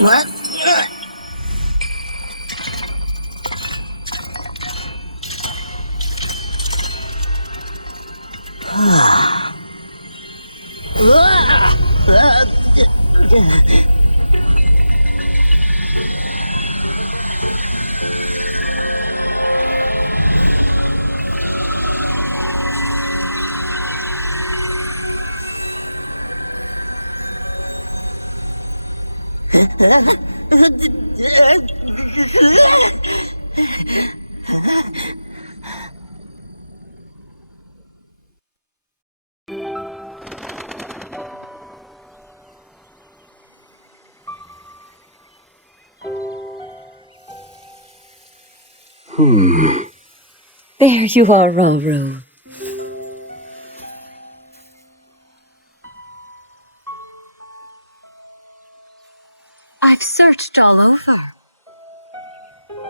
What? There you are, Rauru. I've searched all over.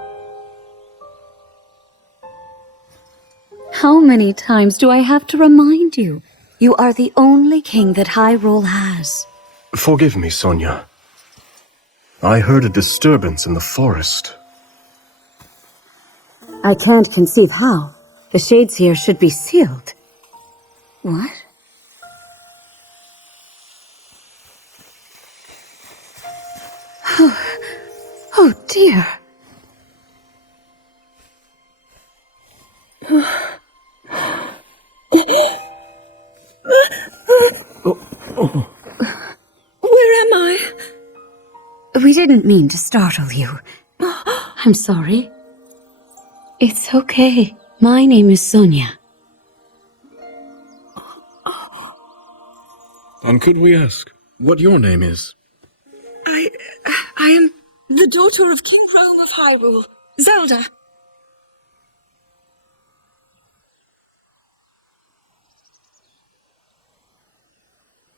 How many times do I have to remind you? You are the only king that Hyrule has. Forgive me, Sonia. I heard a disturbance in the forest. I can't conceive how. The shades here should be sealed. What? Oh dear. Where am I? We didn't mean to startle you. I'm sorry. It's okay. My name is Sonia. And could we ask what your name is? I am the daughter of King Rome of Hyrule, Zelda.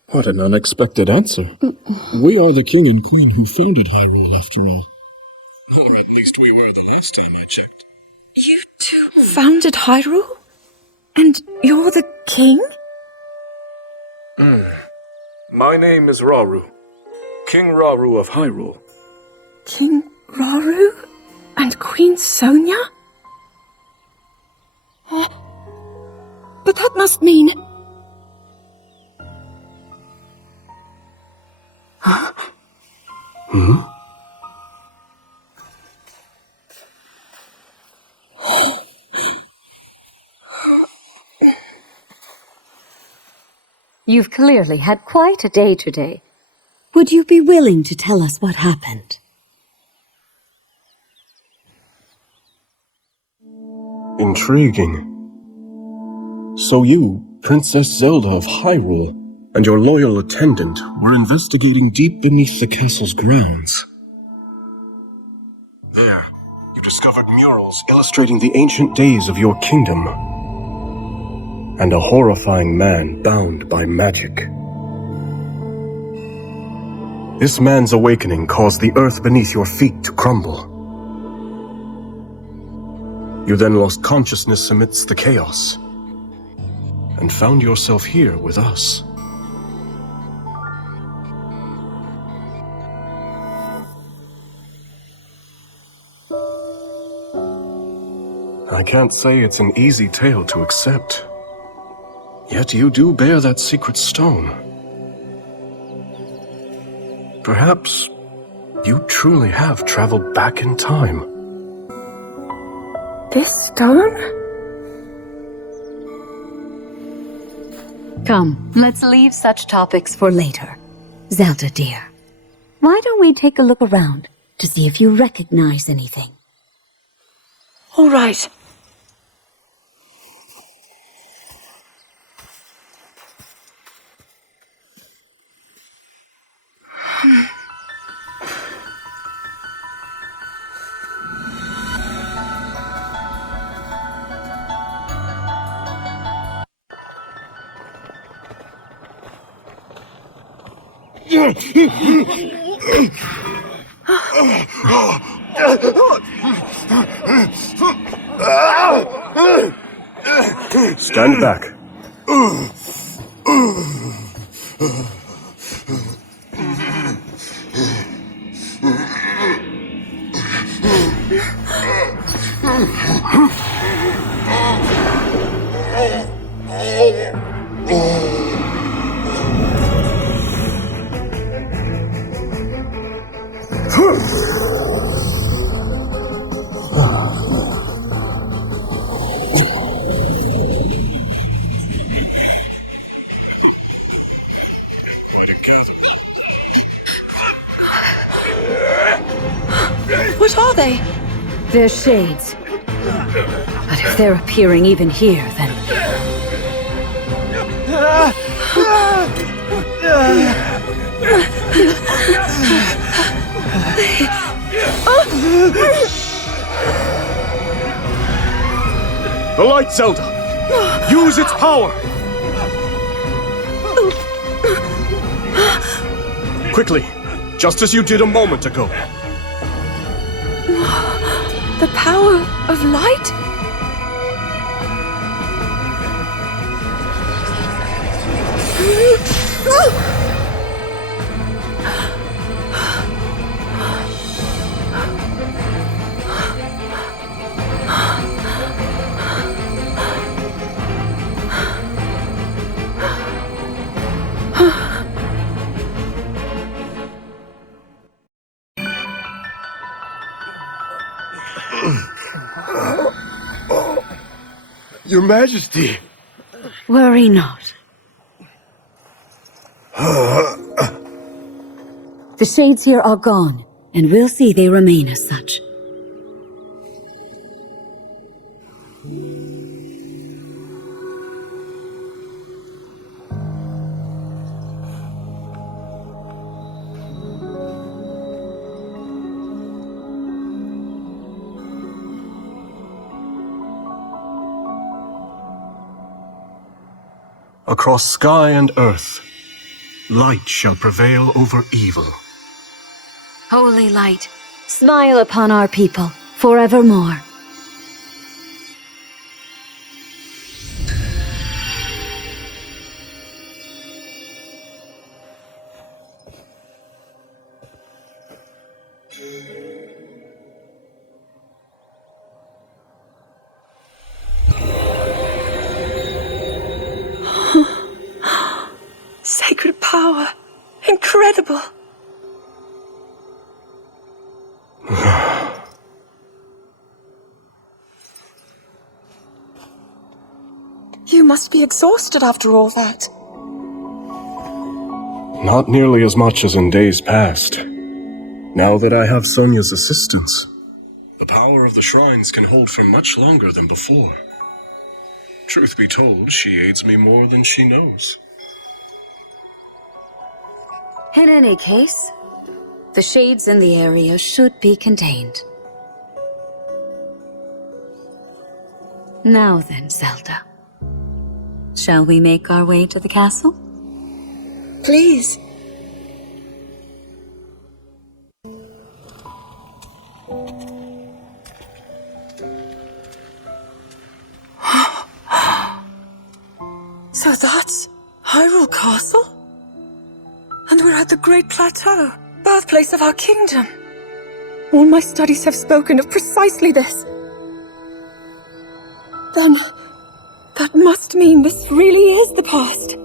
What an unexpected answer. We are the king and queen who founded Hyrule, after all. Or at least we were the last time I checked. You two founded Hyrule? And you're the king? My name is Rauru. King Rauru of Hyrule. King Rauru? And Queen Sonia? But that must mean... You've clearly had quite a day today. Would you be willing to tell us what happened? Intriguing. So you, Princess Zelda of Hyrule, and your loyal attendant were investigating deep beneath the castle's grounds. There, you discovered murals illustrating the ancient days of your kingdom, and a horrifying man bound by magic. This man's awakening caused the earth beneath your feet to crumble. You then lost consciousness amidst the chaos, and found yourself here with us. I can't say it's an easy tale to accept. Yet you do bear that secret stone. Perhaps you truly have traveled back in time. This stone? Come, let's leave such topics for later. Zelda, dear, why don't we take a look around to see if you recognize anything? All right. Stand back. What are they? They're shades. But if they're appearing even here, then... The light, Zelda! Use its power! Quickly, just as you did a moment ago. The power of light? Your Majesty! Worry not. The shades here are gone, and we'll see they remain as such. Across sky and earth, light shall prevail over evil. Holy light, smile upon our people forevermore. Sacred power. Incredible. You must be exhausted after all that. Not nearly as much as in days past. Now that I have Sonia's assistance, the power of the shrines can hold for much longer than before. Truth be told, she aids me more than she knows. In any case, the shades in the area should be contained. Now then, Zelda. Shall we make our way to the castle? Please. So that's Hyrule Castle? And we're at the Great Plateau, birthplace of our kingdom. All my studies have spoken of precisely this. Then, that must mean this really is the past.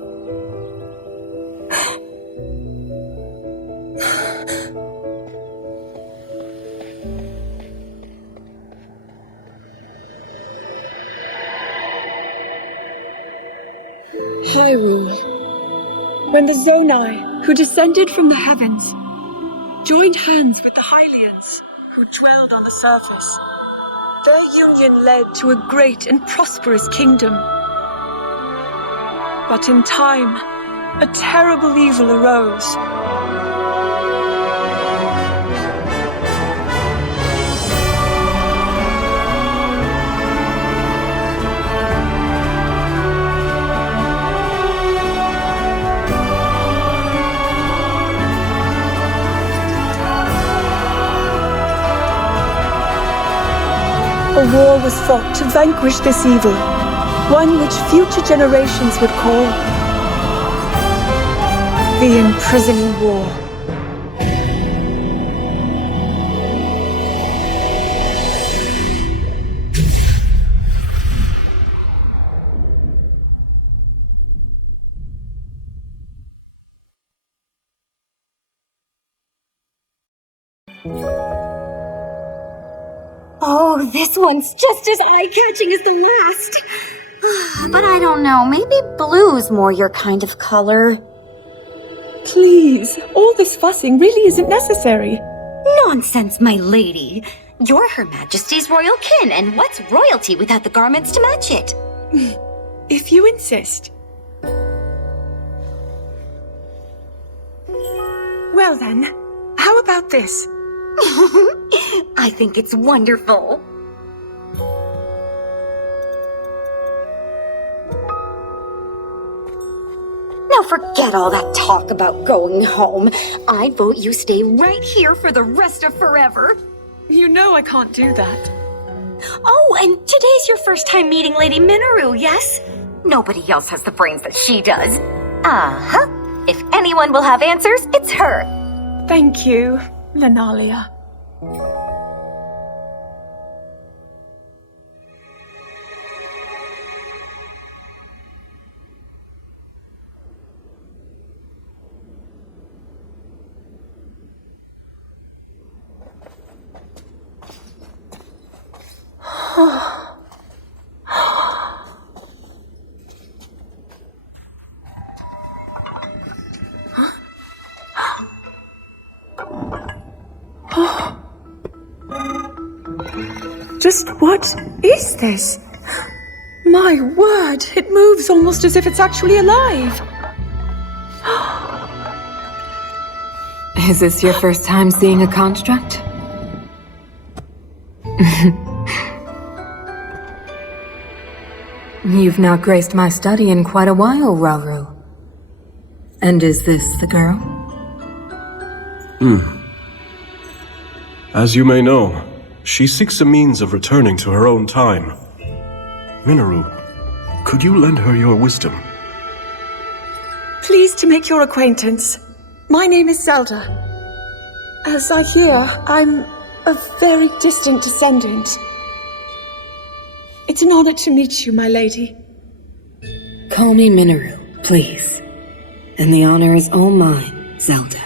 Hyrule. When the Zonai, who descended from the heavens, joined hands with the Hylians, who dwelled on the surface, their union led to a great and prosperous kingdom. But in time, a terrible evil arose. A war was fought to vanquish this evil, one which future generations would call the Imprisoning War. Oh, this one's just as eye-catching as the last. But I don't know, maybe blue's more your kind of color. Please, all this fussing really isn't necessary. Nonsense, my lady. You're Her Majesty's royal kin, and what's royalty without the garments to match it? If you insist. Well then, how about this? I think it's wonderful. Now forget all that talk about going home. I'd vote you stay right here for the rest of forever. You know I can't do that. Oh, and today's your first time meeting Lady Minoru, yes? Nobody else has the brains that she does. Uh-huh. If anyone will have answers, it's her. Thank you, Lenalia. Just what is this? My word, it moves almost as if it's actually alive. Is this your first time seeing a construct? You've not graced my study in quite a while, Rauru. And is this the girl? As you may know, she seeks a means of returning to her own time. Minoru, could you lend her your wisdom? Pleased to make your acquaintance. My name is Zelda. As I hear, I'm a very distant descendant. It's an honor to meet you, my lady. Call me Minoru, please. And the honor is all mine, Zelda.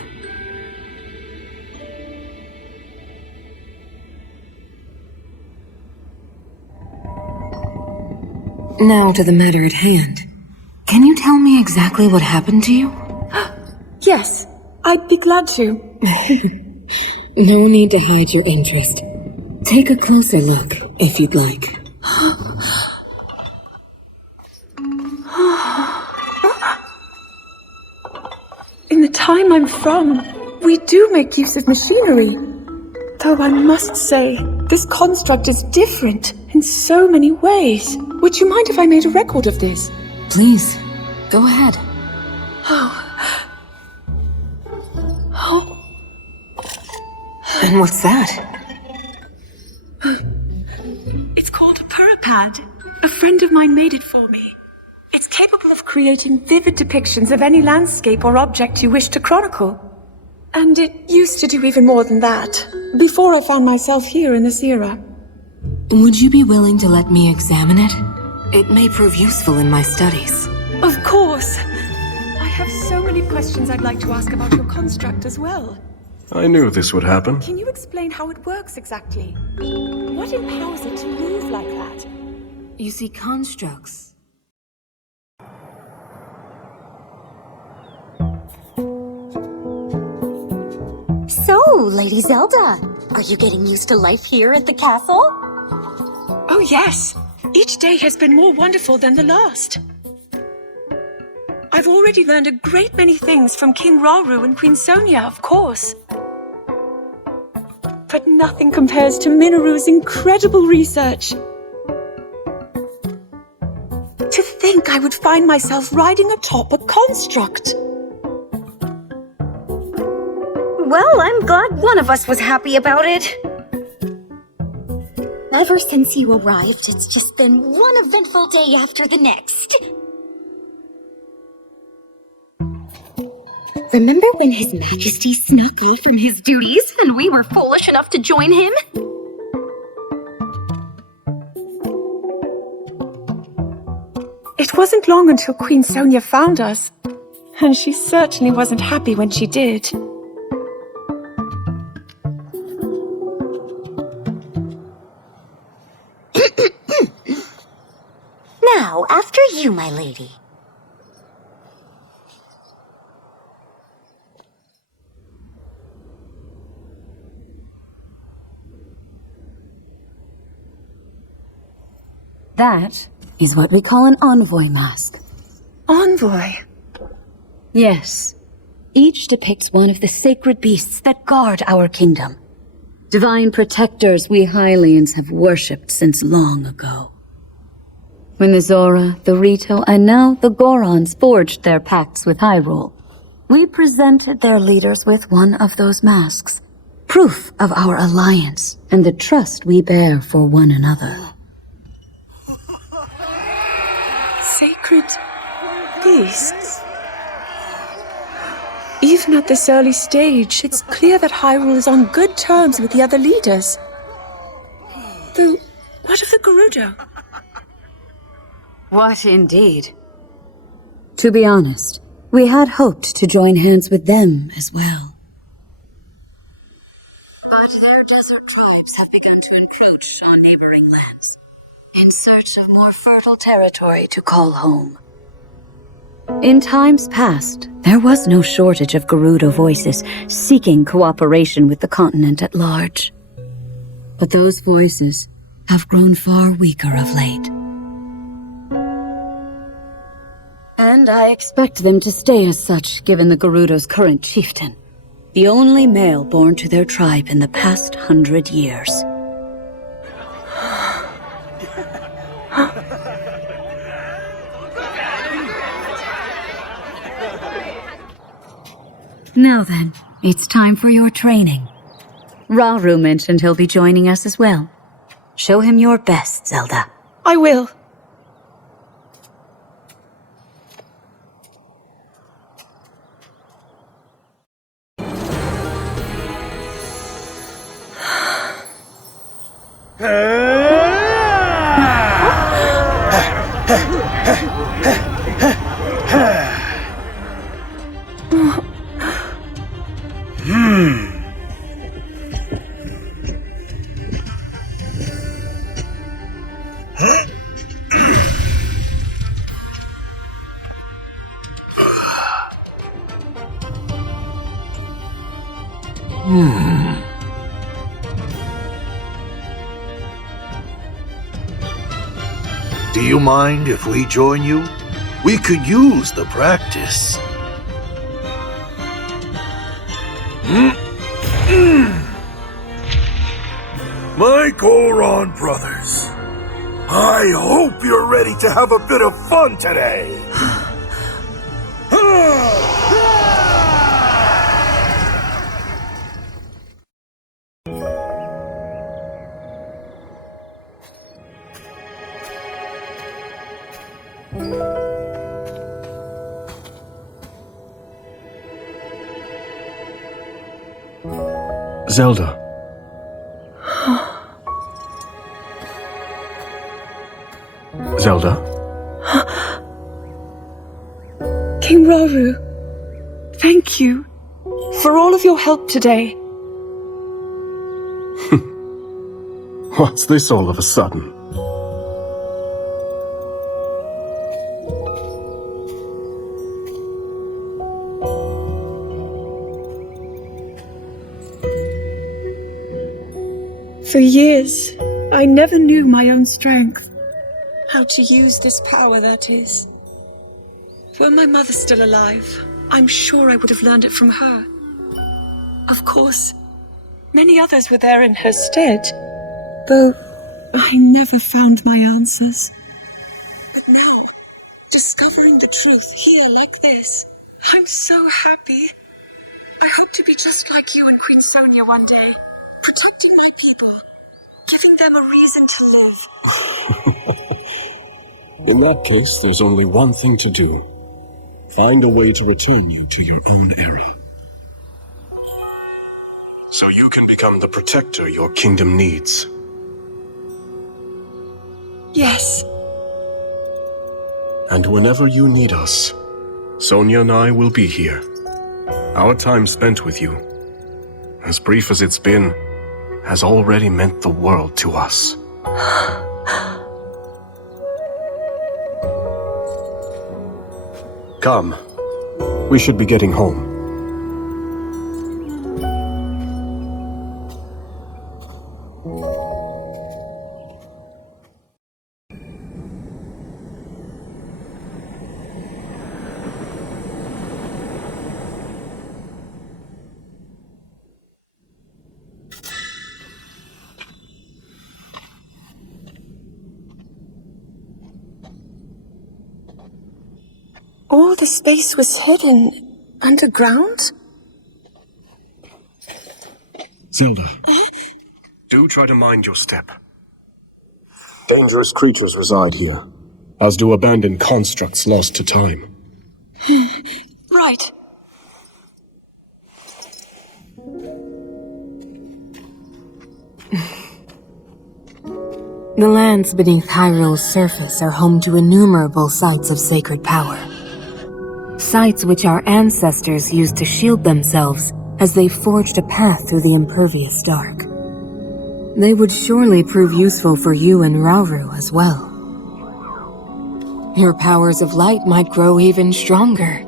Now to the matter at hand. Can you tell me exactly what happened to you? Yes, I'd be glad to. No need to hide your interest. Take a closer look, if you'd like. In the time I'm from, we do make use of machinery. Though I must say, this construct is different in so many ways. Would you mind if I made a record of this? Please, go ahead. Oh, And what's that? it's called a puripad. A friend of mine made it for me. It's capable of creating vivid depictions of any landscape or object you wish to chronicle. And it used to do even more than that, before I found myself here in this era. Would you be willing to let me examine it? It may prove useful in my studies. Of course. I have so many questions I'd like to ask about your construct as well. I knew this would happen. Can you explain how it works exactly? What empowers it to move like that? You see, constructs. So, Lady Zelda, are you getting used to life here at the castle? Oh yes. Each day has been more wonderful than the last. I've already learned a great many things from King Rauru and Queen Sonia, of course. But nothing compares to Minoru's incredible research. To think I would find myself riding atop a construct. Well, I'm glad one of us was happy about it. Ever since you arrived, it's just been one eventful day after the next. Remember when His Majesty snuck off from his duties and we were foolish enough to join him? It wasn't long until Queen Sonia found us, and she certainly wasn't happy when she did. Now, after you, my lady. That is what we call an envoy mask. Envoy? Yes. Each depicts one of the sacred beasts that guard our kingdom. Divine protectors we Hylians have worshipped since long ago. When the Zora, the Rito, and now the Gorons forged their pacts with Hyrule, we presented their leaders with one of those masks, proof of our alliance and the trust we bear for one another. Sacred beasts? Even at this early stage, it's clear that Hyrule is on good terms with the other leaders. Though, what of the Gerudo? What indeed? To be honest, we had hoped to join hands with them as well. But their desert tribes have begun to encroach on neighboring lands, in search of more fertile territory to call home. In times past, there was no shortage of Gerudo voices seeking cooperation with the continent at large. But those voices have grown far weaker of late. And I expect them to stay as such, given the Gerudo's current chieftain, the only male born to their tribe in the past 100 years. Now then, it's time for your training. Rauru mentioned he'll be joining us as well. Show him your best, Zelda. I will. Do you mind if we join you? We could use the practice. My Goron brothers, I hope you're ready to have a bit of fun today. Zelda. Zelda? King Rauru, thank you for all of your help today. What's this all of a sudden? For years, I never knew my own strength. How to use this power, that is. Were my mother still alive, I'm sure I would have learned it from her. Of course, many others were there in her stead, though I never found my answers. But now, discovering the truth here like this, I'm so happy. I hope to be just like you and Queen Sonia one day, protecting my people, giving them a reason to live. In that case, there's only one thing to do. Find a way to return you to your own era. So you can become the protector your kingdom needs. Yes. And whenever you need us, Sonia and I will be here. Our time spent with you, as brief as it's been, has already meant the world to us. Come. We should be getting home. All the space was hidden underground? Zelda. Do try to mind your step. Dangerous creatures reside here, as do abandoned constructs lost to time. Right. The lands beneath Hyrule's surface are home to innumerable sites of sacred power. Sites which our ancestors used to shield themselves as they forged a path through the impervious dark. They would surely prove useful for you and Rauru as well. Your powers of light might grow even stronger.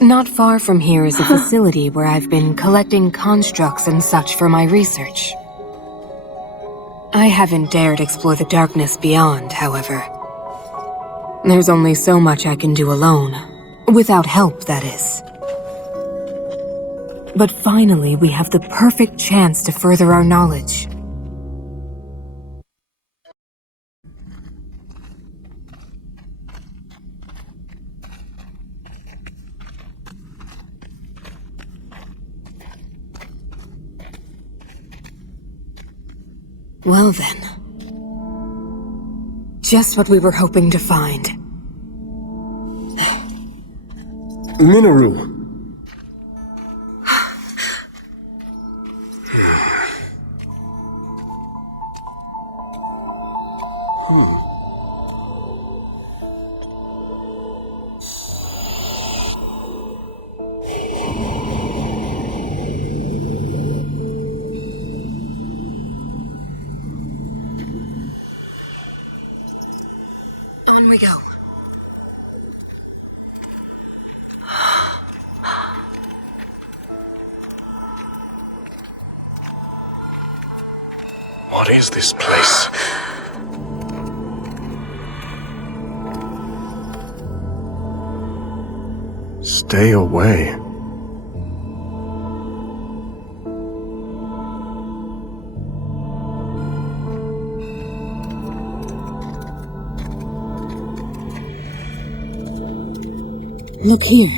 Not far from here is a facility where I've been collecting constructs and such for my research. I haven't dared explore the darkness beyond, however. There's only so much I can do alone. Without help, that is. But finally, we have the perfect chance to further our knowledge. Well then. Just what we were hoping to find. Minoru. On we go. What is this place? Stay away. Look here.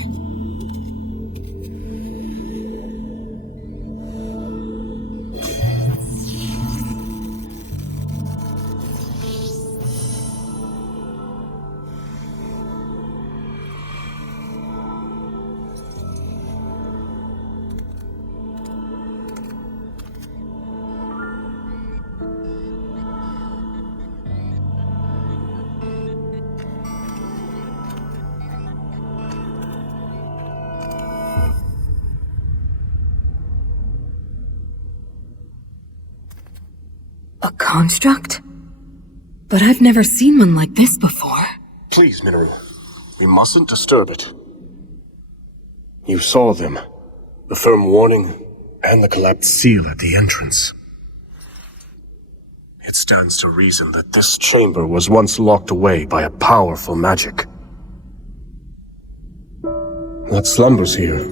A construct? But I've never seen one like this before. Please, Minoru. We mustn't disturb it. You saw them. The firm warning and the collapsed seal at the entrance. It stands to reason that this chamber was once locked away by a powerful magic. What slumbers here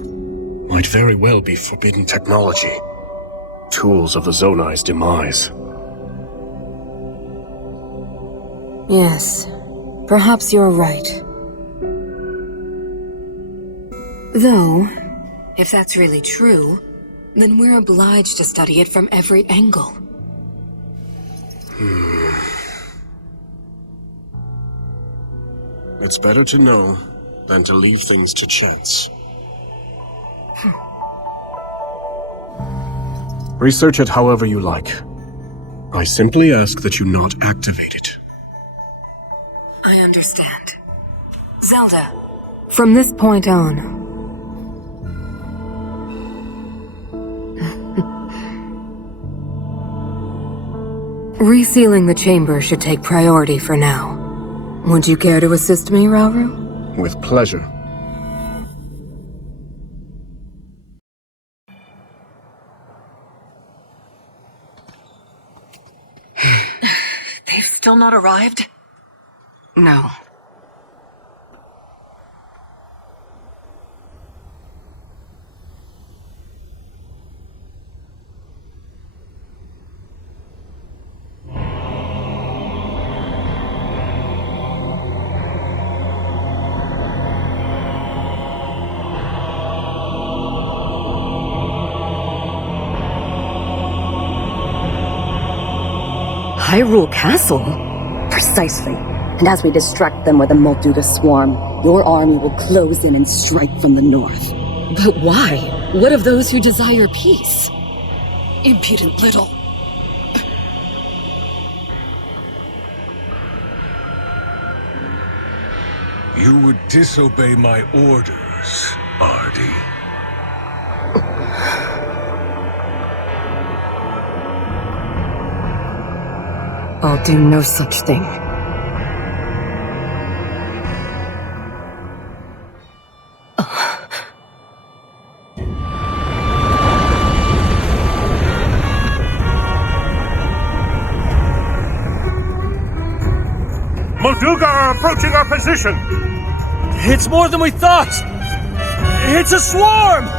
might very well be forbidden technology. Tools of the Zonai's demise. Yes, perhaps you're right. Though, if that's really true, Then we're obliged to study it from every angle. It's better to know than to leave things to chance. Research it however you like. I simply ask that you not activate it. I understand. Zelda, from this point on, resealing the chamber should take priority for now. Would you care to assist me, Rauru? With pleasure. They've still not arrived? No. Hyrule Castle? Precisely. And as we distract them with a Molduga swarm, your army will close in and strike from the north. But why? What of those who desire peace? Impudent little. You would disobey my orders, Ardy. I'll do no such thing. Molduga are approaching our position! It's more than we thought! It's a swarm!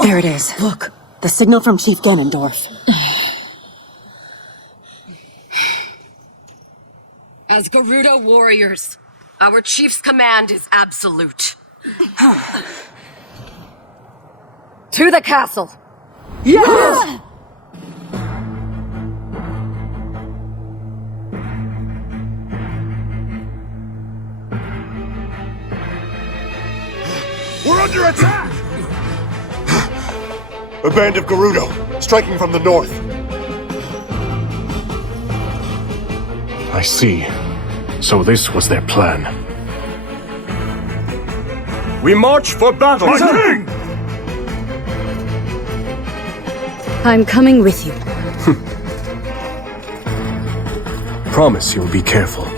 There it is. Look, the signal from Chief Ganondorf. As Gerudo warriors, our chief's command is absolute. To the castle! Yes! We're under attack! A band of Gerudo, striking from the north. I see. So this was their plan. We march for battle! My king! I'm coming with you. Promise you'll be careful.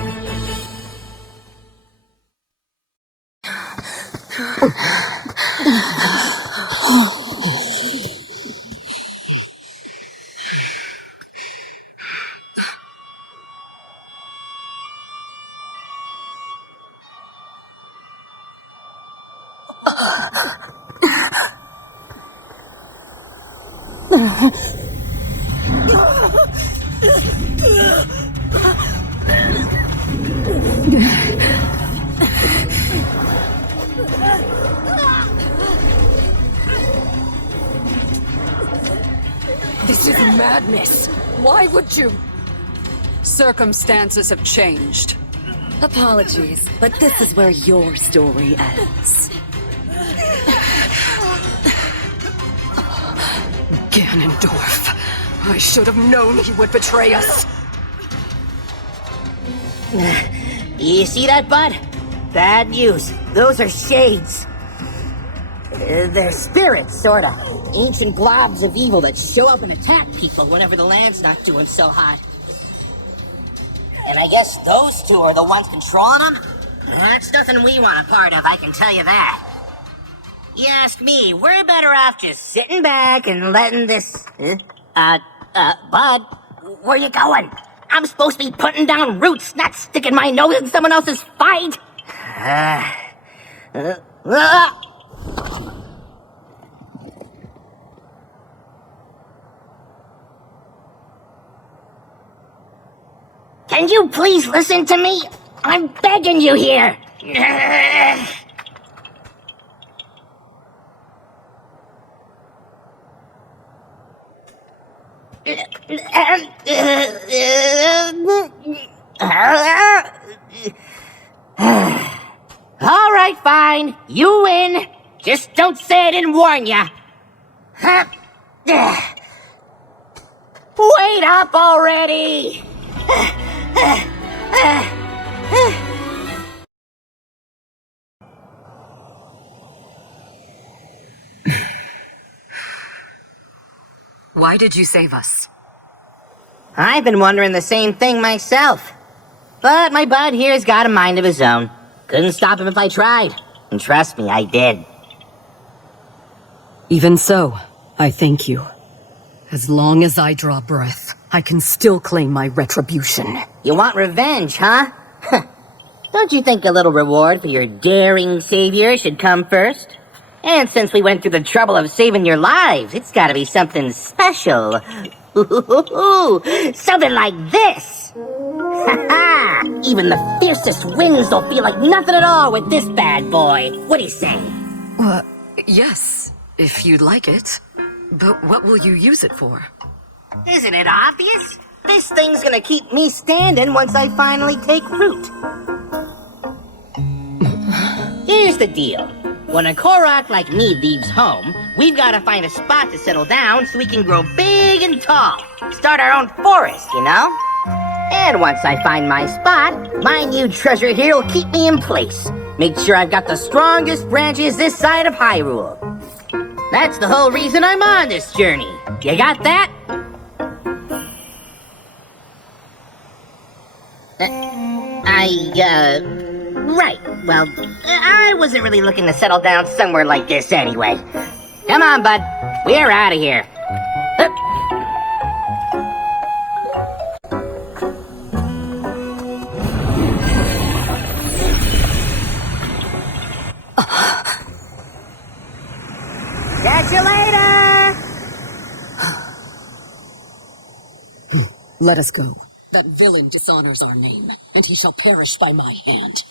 This is madness. Why would you? Circumstances have changed. Apologies, but this is where your story ends. Ganondorf. I should have known he would betray us. You see that, bud? Bad news. Those are shades. They're spirits, sorta. Ancient globs of evil that show up and attack people whenever the land's not doing so hot. And I guess those two are the ones controlling them? That's nothing we want a part of, I can tell you that. You ask me, we're better off just sitting back and letting this... Bud, where you going? I'm supposed to be putting down roots, not sticking my nose in someone else's fight. Can you please listen to me? I'm begging you here. All right, fine. You win. Just don't say I didn't warn ya. Wait up already. Why did you save us? I've been wondering the same thing myself. But my bud here's got a mind of his own. Couldn't stop him if I tried. And trust me, I did. Even so, I thank you. As long as I draw breath, I can still claim my retribution. You want revenge, huh? Don't you think a little reward for your daring savior should come first? And since we went through the trouble of saving your lives, it's gotta be something special. Something like this! Even the fiercest winds don't feel like nothing at all with this bad boy. What do you say? Yes, if you'd like it. But what will you use it for? Isn't it obvious? This thing's gonna keep me standing once I finally take root. Here's the deal. When a Korok like me leaves home, we've gotta find a spot to settle down so we can grow big and tall. Start our own forest, you know? And once I find my spot, my new treasure here will keep me in place. Make sure I've got the strongest branches this side of Hyrule. That's the whole reason I'm on this journey. You got that? Right. Well, I wasn't really looking to settle down somewhere like this anyway. Come on, bud. We're out of here. Catch you later! Let us go. That villain dishonors our name, and he shall perish by my hand.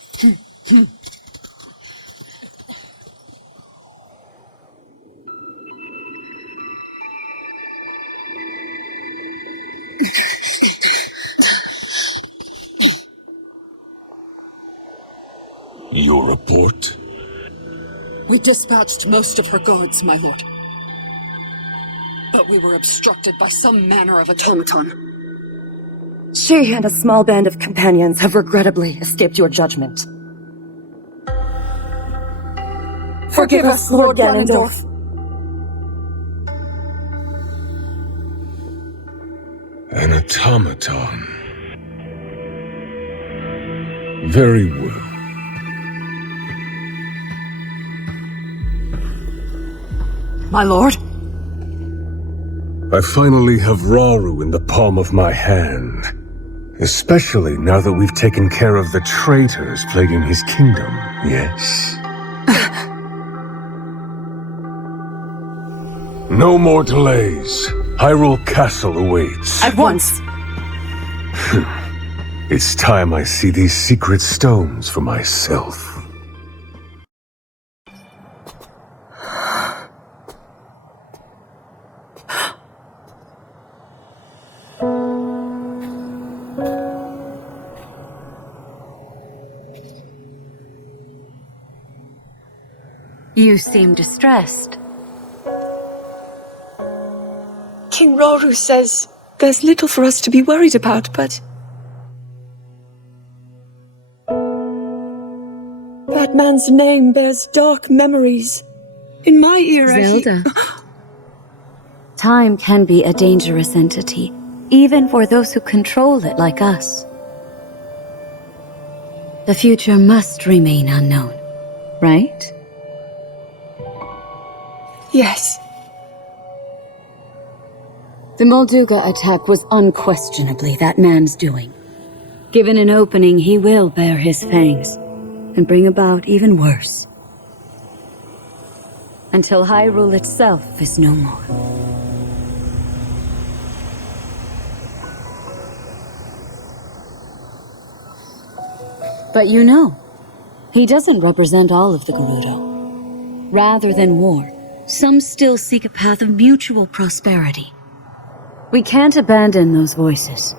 Your report? We dispatched most of her guards, my lord. But we were obstructed by some manner of automaton. She and a small band of companions have regrettably escaped your judgment. Forgive us, Lord Ganondorf. An automaton. Very well. My lord? I finally have Rauru in the palm of my hand. Especially now that we've taken care of the traitors plaguing his kingdom, yes? No more delays. Hyrule Castle awaits. At once! It's time I see these secret stones for myself. You seem distressed. King Rauru says there's little for us to be worried about, but... That man's name bears dark memories. In my era, Zelda. Time can be a dangerous entity, even for those who control it like us. The future must remain unknown, right? Yes. The Molduga attack was unquestionably that man's doing. Given an opening, he will bare his fangs and bring about even worse. Until Hyrule itself is no more. But you know, he doesn't represent all of the Gerudo. Rather than war, some still seek a path of mutual prosperity. We can't abandon those voices.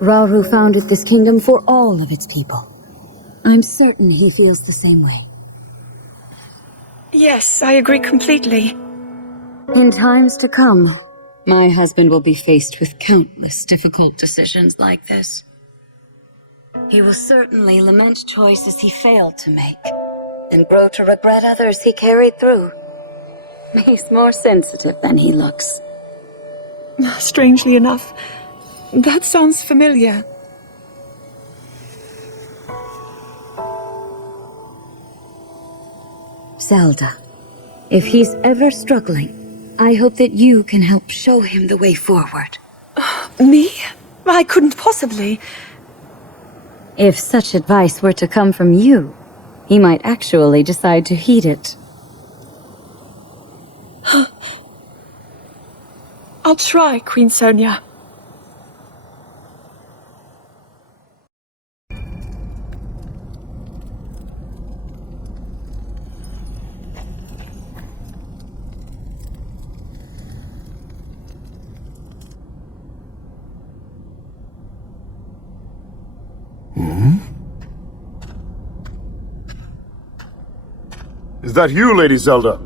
Rauru founded this kingdom for all of its people. I'm certain he feels the same way. Yes, I agree completely. In times to come, my husband will be faced with countless difficult decisions like this. He will certainly lament choices he failed to make, and grow to regret others he carried through. He's more sensitive than he looks. Strangely enough, that sounds familiar. Zelda, if he's ever struggling, I hope that you can help show him the way forward. Me? I couldn't possibly. If such advice were to come from you, he might actually decide to heed it. I'll try, Queen Sonia. Is that you, Lady Zelda?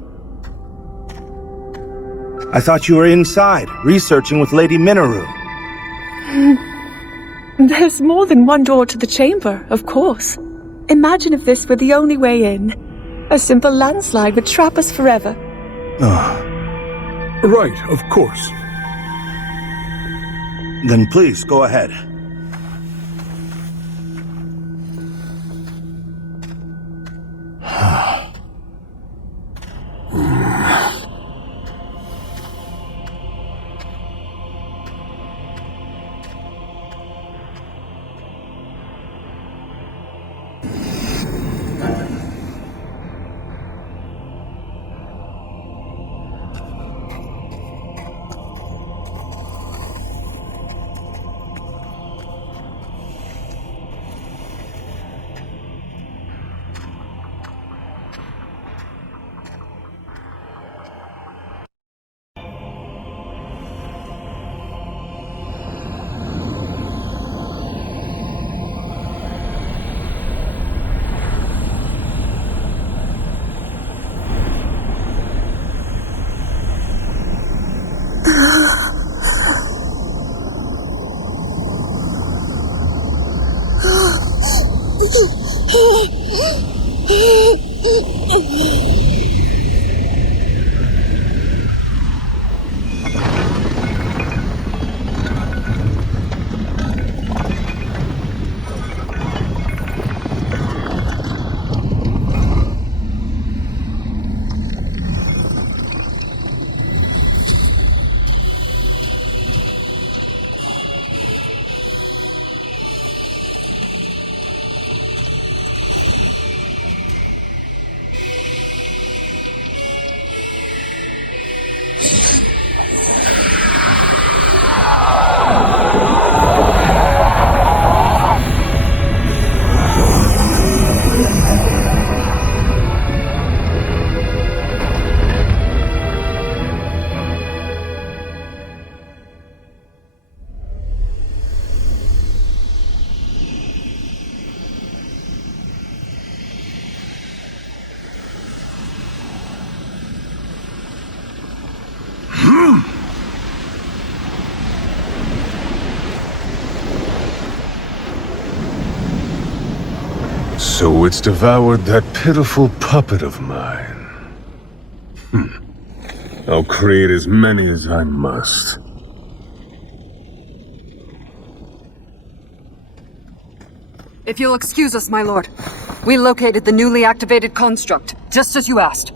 I thought you were inside, researching with Lady Minoru. There's more than one door to the chamber, of course. Imagine if this were the only way in. A simple landslide would trap us forever. Right, of course. Then please, go ahead. So it's devoured that pitiful puppet of mine. I'll create as many as I must. If you'll excuse us, my lord. We located the newly activated construct, just as you asked.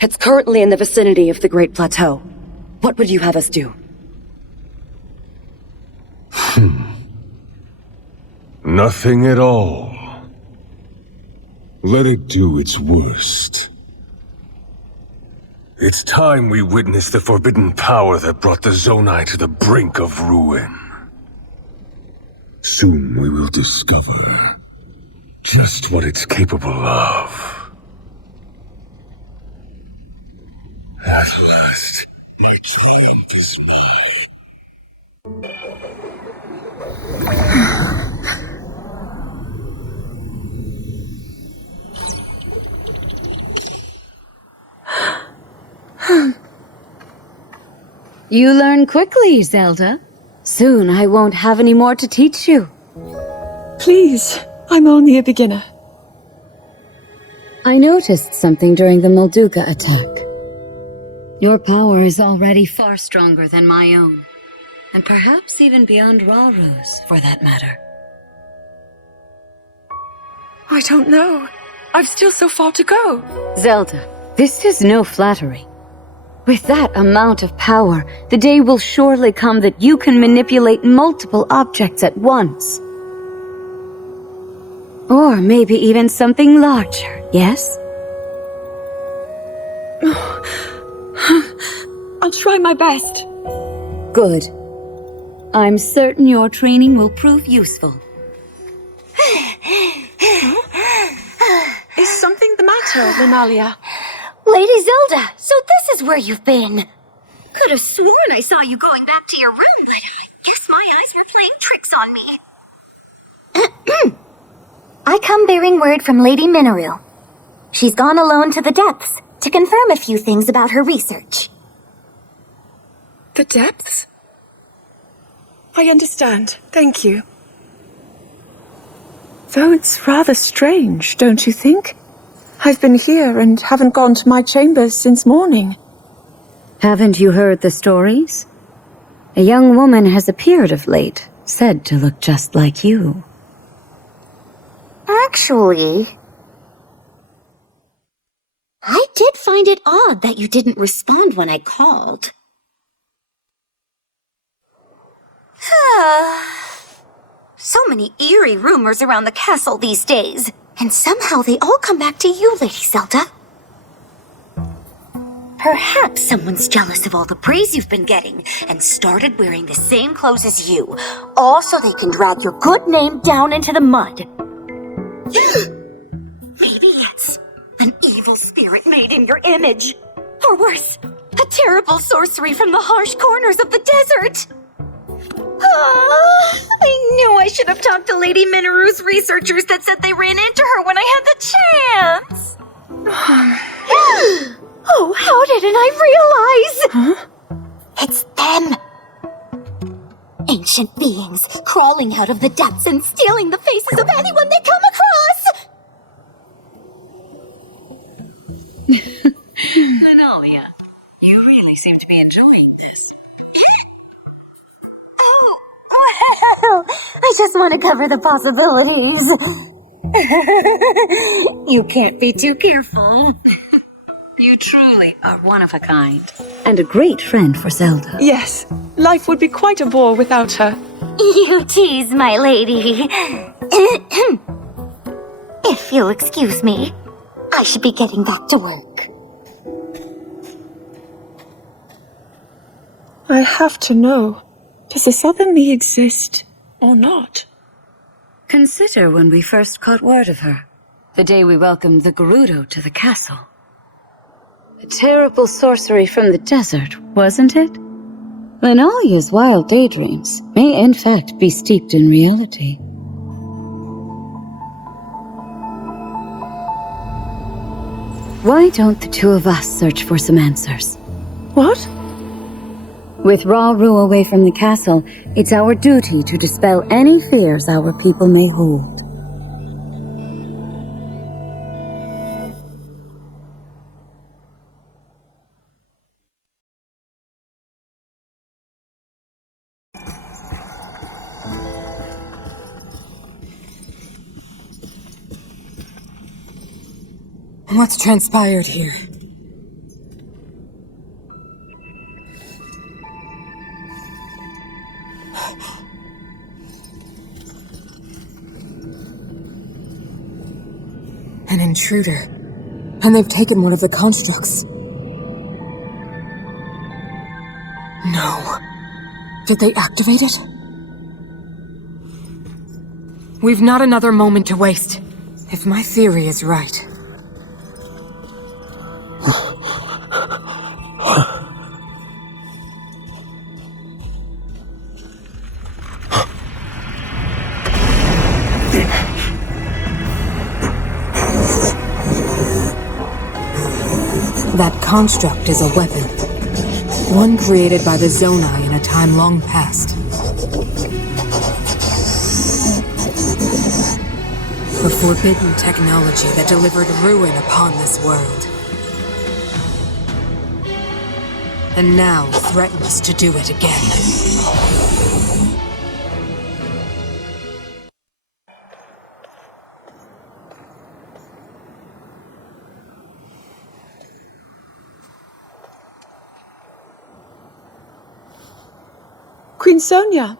It's currently in the vicinity of the Great Plateau. What would you have us do? Nothing at all. Let it do its worst. It's time we witness the forbidden power that brought the Zonai to the brink of ruin. Soon we will discover just what it's capable of. At last, my triumph is You learn quickly, Zelda. Soon I won't have any more to teach you. Please, I'm only a beginner. I noticed something during the Molduga attack. Your power is already far stronger than my own, and perhaps even beyond Ralru's, for that matter. I don't know. I've still so far to go. Zelda, this is no flattery. With that amount of power, the day will surely come that you can manipulate multiple objects at once. Or maybe even something larger, yes? I'll try my best. Good. I'm certain your training will prove useful. Is something the matter, Linalia? Lady Zelda, so this is where you've been. Could have sworn I saw you going back to your room, but I guess my eyes were playing tricks on me. I come bearing word from Lady Mineru. She's gone alone to the depths to confirm a few things about her research. The depths? I understand. Thank you. Though it's rather strange, don't you think? I've been here and haven't gone to my chambers since morning. Haven't you heard the stories? A young woman has appeared of late, said to look just like you. Actually, I did find it odd that you didn't respond when I called. So many eerie rumors around the castle these days, and somehow they all come back to you, Lady Zelda. Perhaps someone's jealous of all the praise you've been getting and started wearing the same clothes as you, all so they can drag your good name down into the mud. Maybe it's an evil spirit made in your image. Or worse, a terrible sorcery from the harsh corners of the desert. I knew I should have talked to Lady Mineru's researchers that said they ran into her when I had the chance. Oh, how didn't I realize? Huh? It's them. Ancient beings crawling out of the depths and stealing the faces of anyone they come across. Manolia, you really seem to be enjoying this. Oh, well, I just want to cover the possibilities. You can't be too careful. You truly are one of a kind. And a great friend for Zelda. Yes, life would be quite a bore without her. You tease, my lady. If you'll excuse me, I should be getting back to work. I have to know. Does this other me exist or not? Consider when we first caught word of her. The day we welcomed the Gerudo to the castle. A terrible sorcery from the desert, wasn't it? Linalia's wild daydreams may in fact be steeped in reality. Why don't the two of us search for some answers? What? With Ralru away from the castle, it's our duty to dispel any fears our people may hold. What's transpired here? An intruder. And they've taken one of the constructs. No. Did they activate it? We've not another moment to waste. If my theory is right. That construct is a weapon. One created by the Zonai in a time long past. A forbidden technology that delivered ruin upon this world. And now threatens to do it again. Queen Sonia.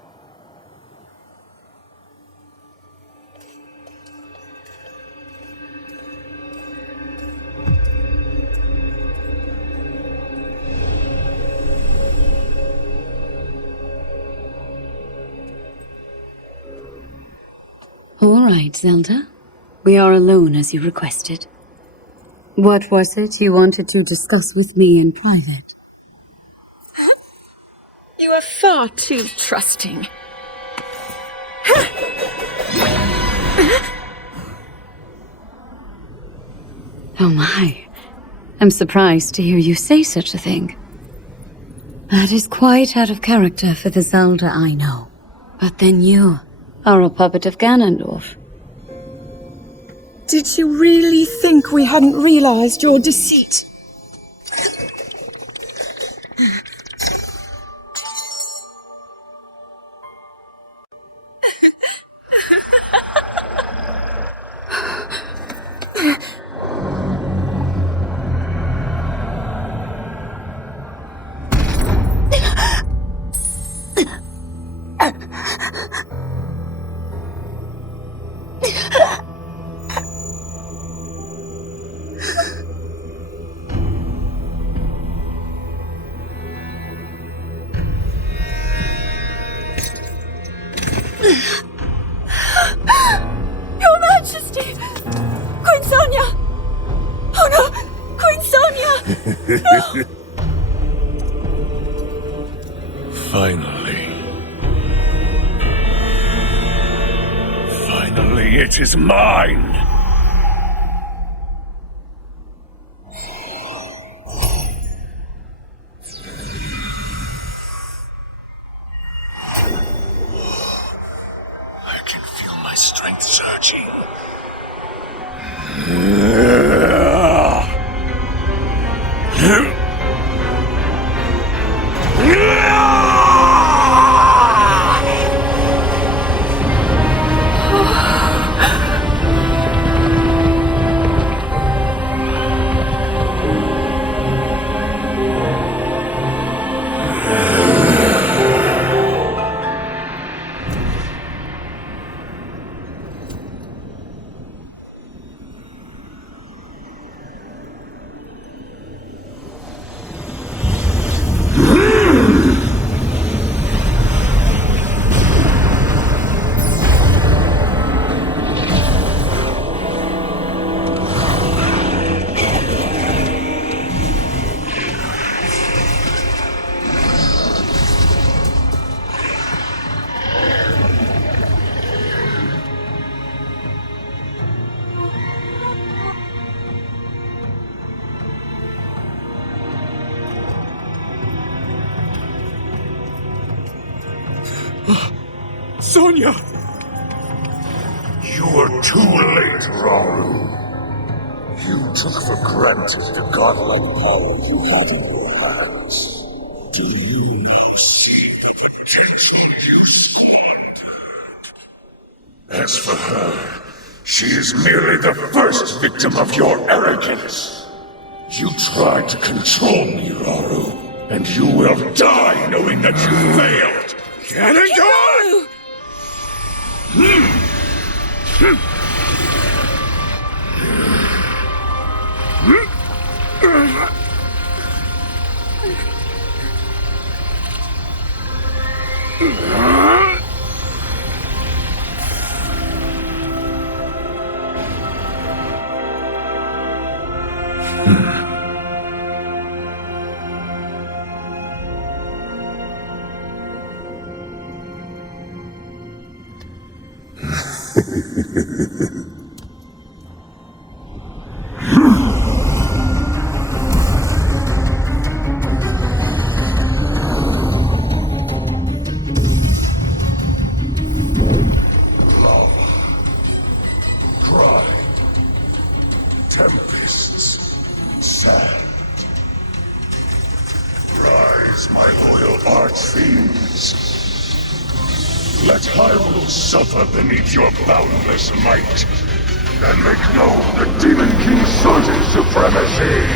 All right, Zelda. We are alone as you requested. What was it you wanted to discuss with me in private? You are far too trusting. Oh my. I'm surprised to hear you say such a thing. That is quite out of character for the Zelda I know. But then you are a puppet of Ganondorf. Did you really think we hadn't realized your deceit? Your Majesty! Queen Sonia! Oh no! Queen Sonia! No! Finally. Finally, it is mine! I can feel my strength surging. Sonia! You were too late, Raul. You took for granted the godlike power you had in your hands. Do you now see the potential you squandered? As for her, She is merely the first victim of your arrogance. You tried to control me, Rauru, and you will die knowing that you failed! Can it go? Tempests, sand. Rise, my loyal archfiends. Let Hyrule suffer beneath your boundless might, and make known the Demon King Surge's supremacy!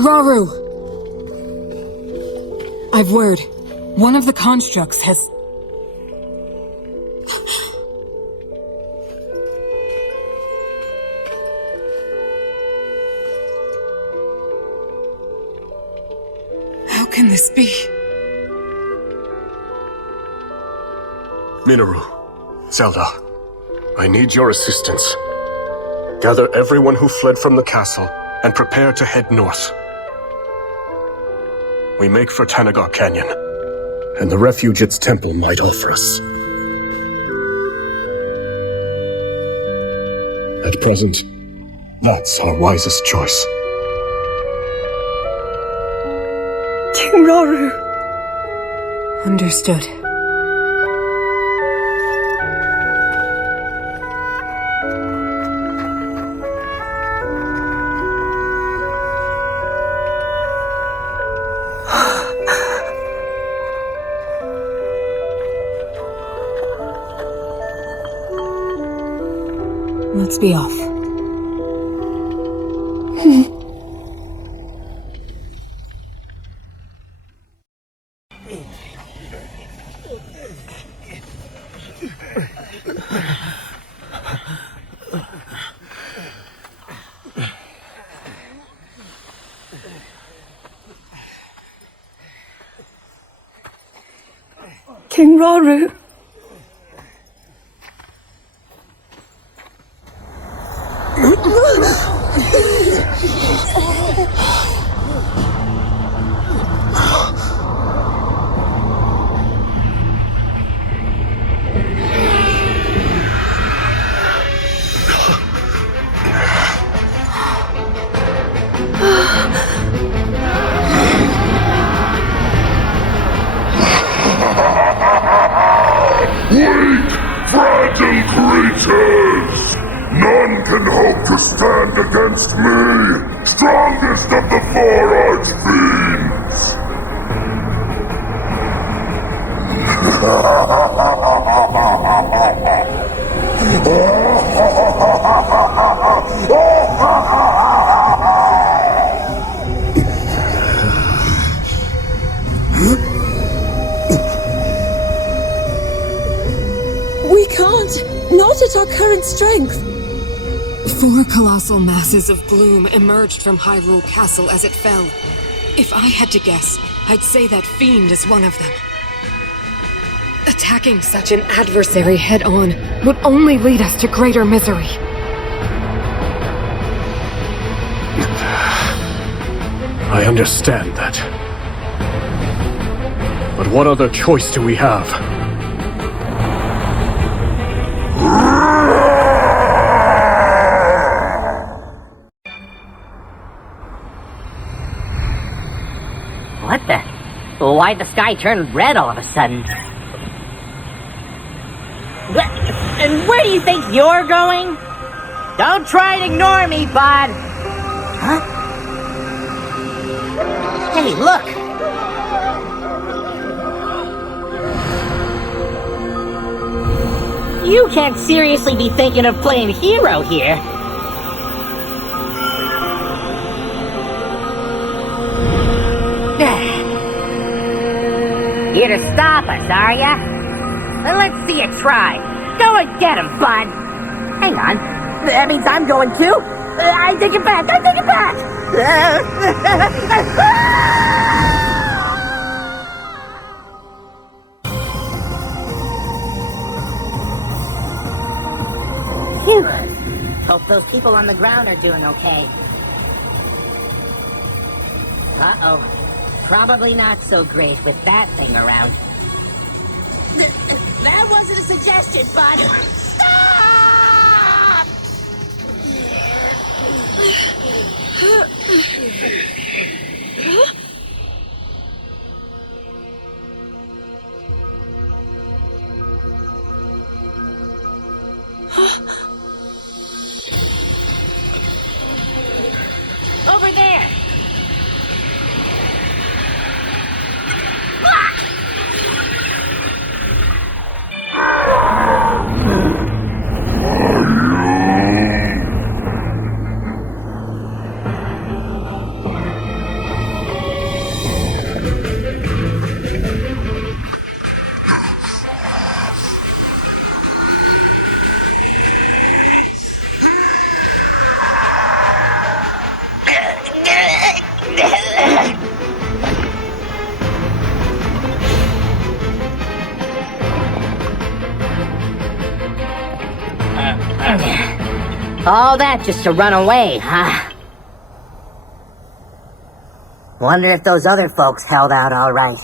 Rauru! I've word. One of the constructs has... How can this be? Minoru, Zelda, I need your assistance. Gather everyone who fled from the castle and prepare to head north. We make for Tanagar Canyon, and the refuge its temple might offer us. At present, that's our wisest choice. King Rauru. Understood. Let's be off. King Rauru. Weak, fragile creatures! None can hope to stand against me, strongest of the four archfiends! We can't! Not at our current strength! 4 colossal masses of gloom emerged from Hyrule Castle as it fell. If I had to guess, I'd say that fiend is one of them. Attacking such an adversary head-on would only lead us to greater misery. I understand that. But what other choice do we have? What the? Why'd the sky turn red all of a sudden? And where do you think you're going? Don't try and ignore me, bud! Huh? Hey, look! You can't seriously be thinking of playing hero here. Here to stop us, are ya? Well, let's see you try. Go and get him, bud. Hang on. That means I'm going too. I take it back. I take it back. Phew. Hope those people on the ground are doing okay. Uh-oh. Probably not so great with that thing around. That wasn't a suggestion, bud. Stop! Over there! All that just to run away, huh? Wonder if those other folks held out all right.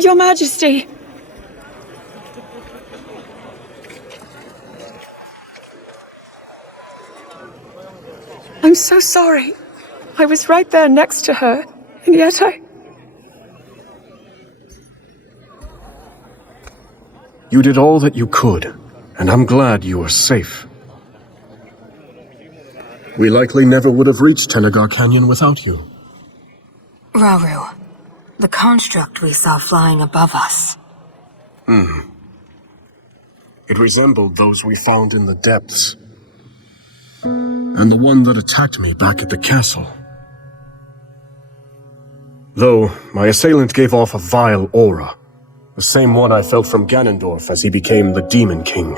Your Majesty! I'm so sorry. I was right there next to her, and yet You did all that you could, and I'm glad you are safe. We likely never would have reached Tenagar Canyon without you. Rauru, the construct we saw flying above us. It resembled those we found in the depths. And the one that attacked me back at the castle. Though, my assailant gave off a vile aura. The same one I felt from Ganondorf as he became the Demon King.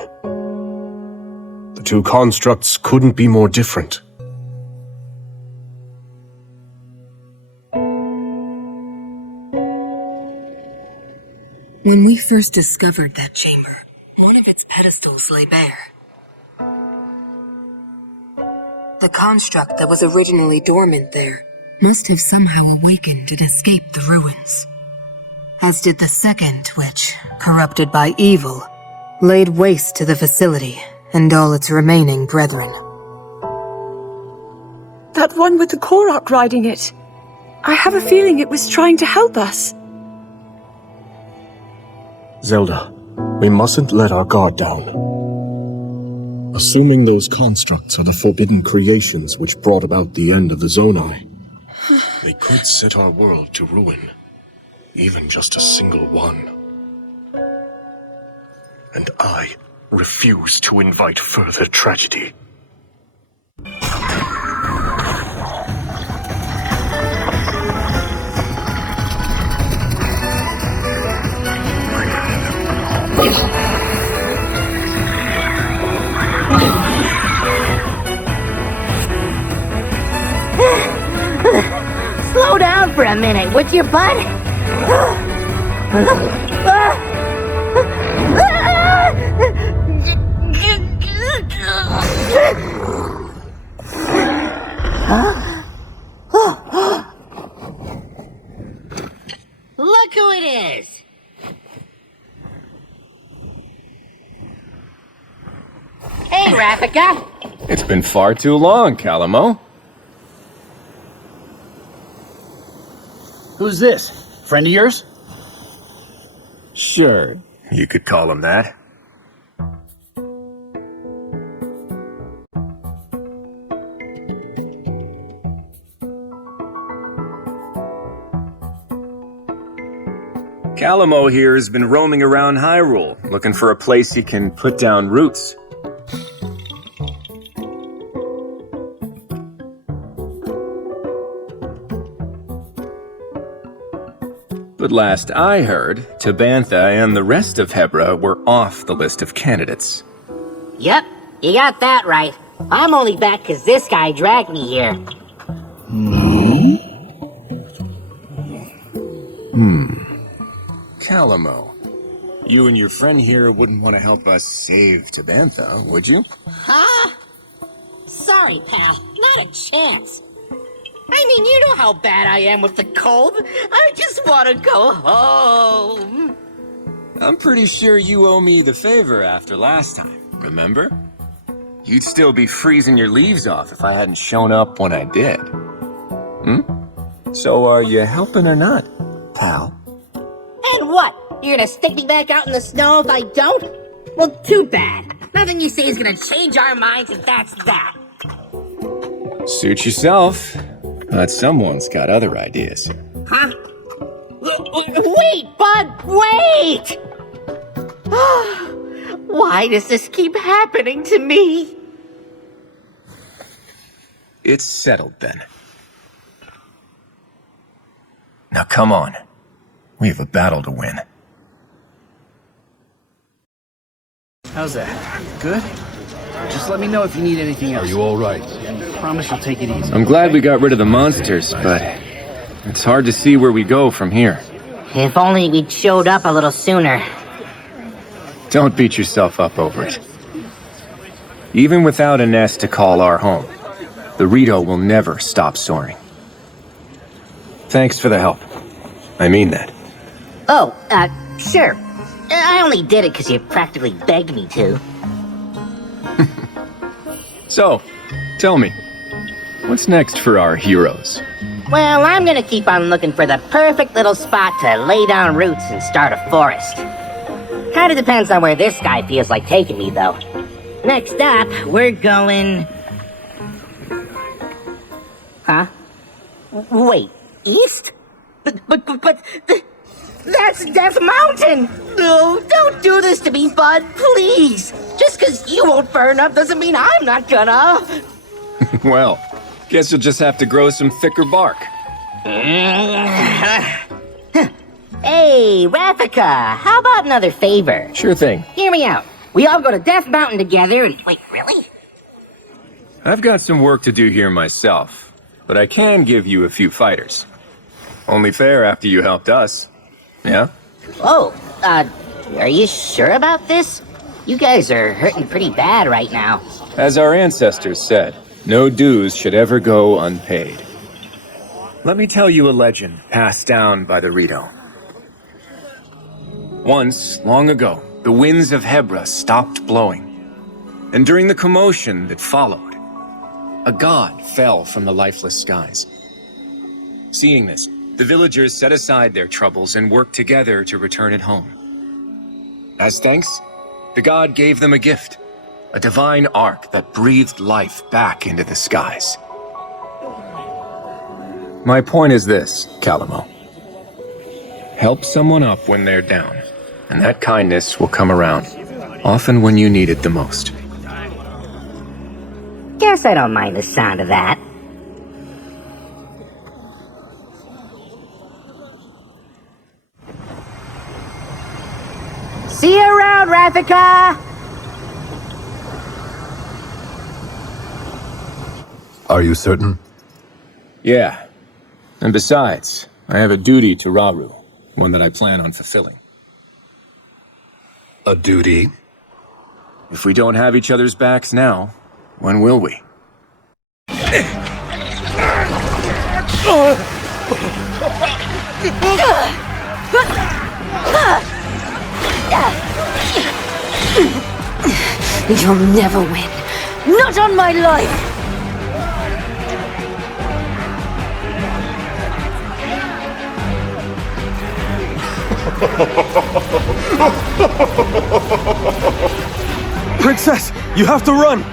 The two constructs couldn't be more different. When we first discovered that chamber, one of its pedestals lay bare. The construct that was originally dormant there must have somehow awakened and escaped the ruins. As did the second, which, corrupted by evil, laid waste to the facility and all its remaining brethren. that one with the Korok riding it. I have a feeling it was trying to help us. Zelda, we mustn't let our guard down. Assuming those constructs are the forbidden creations which brought about the end of the Zonai, they could set our world to ruin. Even just a single one. And I refuse to invite further tragedy. down for a minute, would you, bud? Look who it is! Hey, Rafika! It's been far too long, Calamo. Who's this? Friend of yours? Sure, you could call him that. Calamo here has been roaming around Hyrule, looking for a place he can put down roots. But last I heard, Tabantha and the rest of Hebra were off the list of candidates. Yep, you got that right. I'm only back because this guy dragged me here. Calamo, you and your friend here wouldn't want to help us save Tabantha, would you? Huh? Sorry, pal. Not a chance. I mean, you know how bad I am with the cold. I just want to go home. I'm pretty sure you owe me the favor after last time, remember? You'd still be freezing your leaves off if I hadn't shown up when I did. So are you helping or not, pal? And what? You're gonna stick me back out in the snow if I don't? Well, too bad. Nothing you say is gonna change our minds, and that's that. Suit yourself. But someone's got other ideas. Huh? Wait, bud, wait! Why does this keep happening to me? It's settled then. Now come on. We have a battle to win. How's that? Good? Just let me know if you need anything else. Are you all right? I promise you'll take it easy. I'm glad we got rid of the monsters, but it's hard to see where we go from here. If only we'd showed up a little sooner. Don't beat yourself up over it. Even without a nest to call our home, the Rito will never stop soaring. Thanks for the help. I mean that. Oh, sure. I only did it because you practically begged me to. So, tell me, what's next for our heroes? Well, I'm gonna keep on looking for the perfect little spot to lay down roots and start a forest. Kinda depends on where this guy feels like taking me, though. Next up, we're going... Huh? Wait, east? But that's Death Mountain! No, don't do this to me, bud, please! Just because you won't burn up doesn't mean I'm not gonna! Well, guess you'll just have to grow some thicker bark. Hey, Rafika, how about another favor? Sure thing. Hear me out. We all go to Death Mountain together and... Wait, really? I've got some work to do here myself, but I can give you a few fighters. Only fair after you helped us. Yeah? Oh, are you sure about this? You guys are hurting pretty bad right now. As our ancestors said, no dues should ever go unpaid. Let me tell you a legend passed down by the Rito. Once, long ago, the winds of Hebra stopped blowing. And during the commotion that followed, a god fell from the lifeless skies. Seeing this, the villagers set aside their troubles and worked together to return it home. As thanks, the god gave them a gift, a divine ark that breathed life back into the skies. My point is this, Calamo. Help someone up when they're down, and that kindness will come around, often when you need it the most. Guess I don't mind the sound of that. See you around, Rafika! Are you certain? Yeah. And besides, I have a duty to Rauru, one that I plan on fulfilling. A duty? If we don't have each other's backs now, when will we? You'll never win. Not on my life! Princess, you have to run!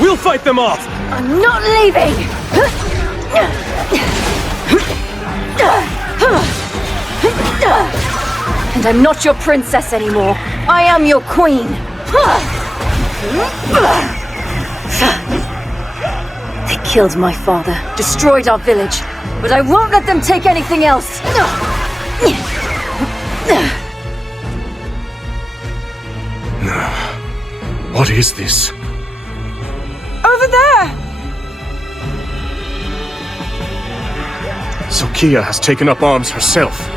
We'll fight them off! I'm not leaving! And I'm not your princess anymore. I am your queen. They killed my father, destroyed our village, but I won't let them take anything else. What is this? Over there! Sokia has taken up arms herself.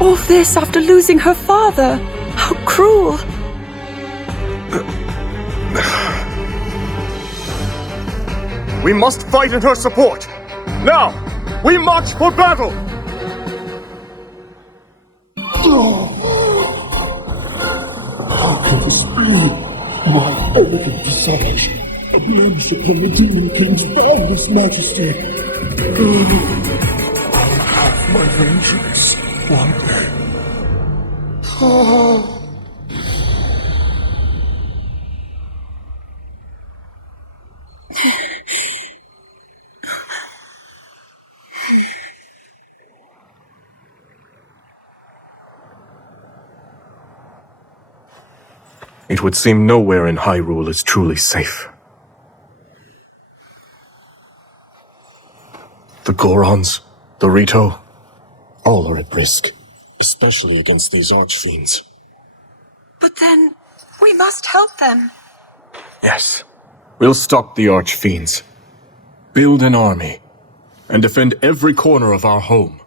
All this after losing her father. How cruel. We must fight in her support. Now, we march for battle! How can this be? My elegant visage ablaze upon the Demon King's boundless majesty. I'll have my vengeance one day. It would seem nowhere in Hyrule is truly safe. The Gorons, the Rito, all are at risk, especially against these archfiends. But then, we must help them. Yes, we'll stop the archfiends, build an army, and defend every corner of our home.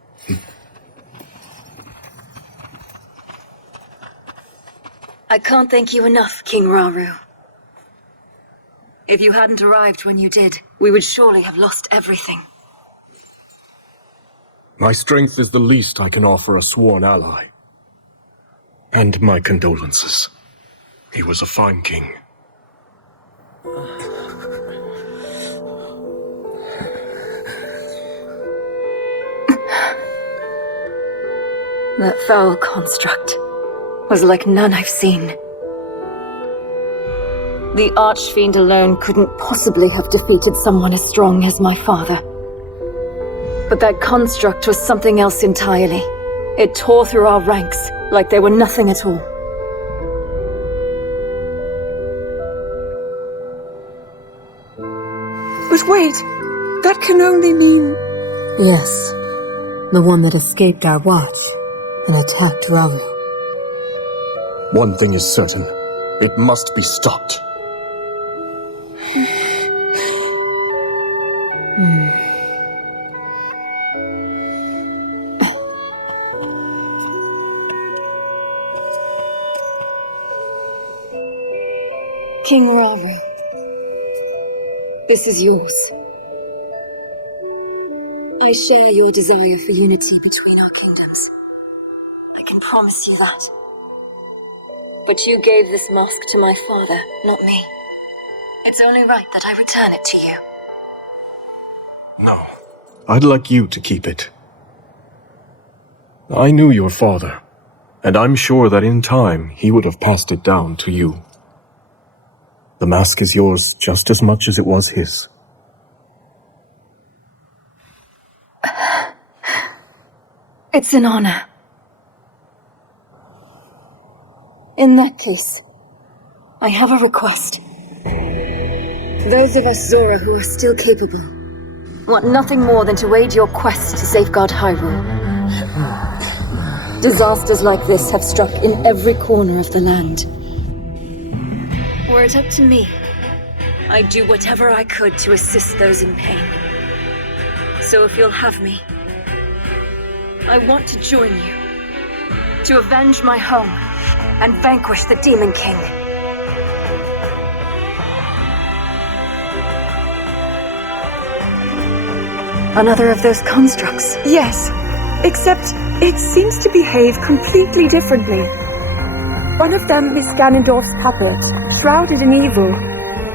I can't thank you enough, King Rauru. If you hadn't arrived when you did, we would surely have lost everything. My strength is the least I can offer a sworn ally. And my condolences. He was a fine king. That foul construct was like none I've seen. The Archfiend alone couldn't possibly have defeated someone as strong as my father. But that construct was something else entirely. It tore through our ranks like they were nothing at all. But wait, that can only mean... Yes, the one that escaped our watch and attacked Rauru. One thing is certain. It must be stopped. King Rauru, this is yours. I share your desire for unity between our kingdoms. I can promise you that. But you gave this mask to my father, not me. It's only right that I return it to you. No. I'd like you to keep it. I knew your father, and I'm sure that in time he would have passed it down to you. The mask is yours just as much as it was his. It's an honor. In that case, I have a request. Those of us Zora who are still capable want nothing more than to aid your quest to safeguard Hyrule. Disasters like this have struck in every corner of the land. Were it up to me, I'd do whatever I could to assist those in pain. So if you'll have me, I want to join you. To avenge my home and vanquish the Demon King. Another of those constructs. Yes, except it seems to behave completely differently. One of them is Ganondorf's puppet, shrouded in evil,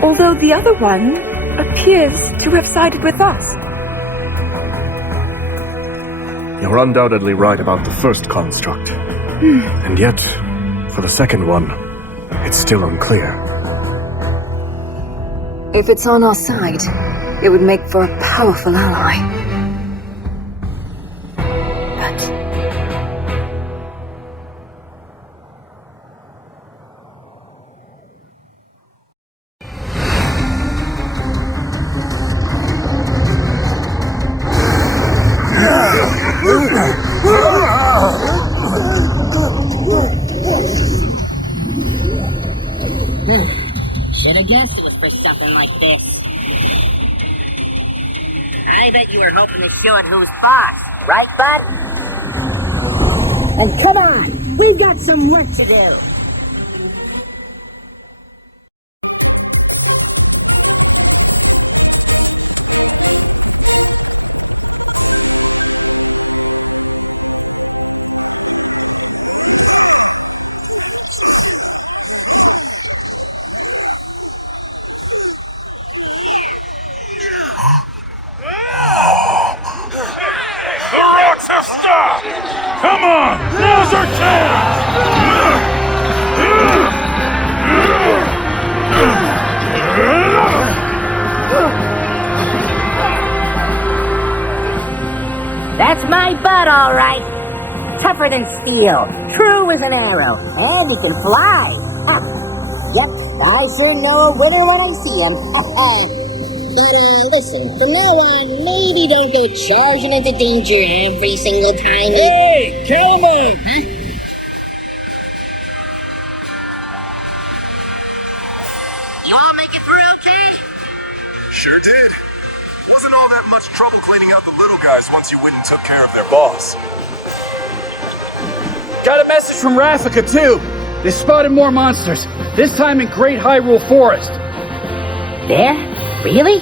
although the other one appears to have sided with us. You're undoubtedly right about the first construct. And yet, for the second one, it's still unclear. If it's on our side, it would make for a powerful ally. Should've guessed it was for something like this. I bet you were hoping to show it who's boss, right, bud? And come on, we've got some work to do. The roots have stopped! Come on! Now's our chance! That's my butt, all right. Tougher than steel, true as an arrow, and you can fly. Yep, I sure know a winner when I see him. Listen, from now on, maybe don't go charging into danger every single time. Hey, Kelman! Huh? You all make it through okay? Sure did. Wasn't all that much trouble cleaning out the little guys once you went and took care of their boss. Got a message from Rafika, too. They spotted more monsters, this time in Great Hyrule Forest. There? Really?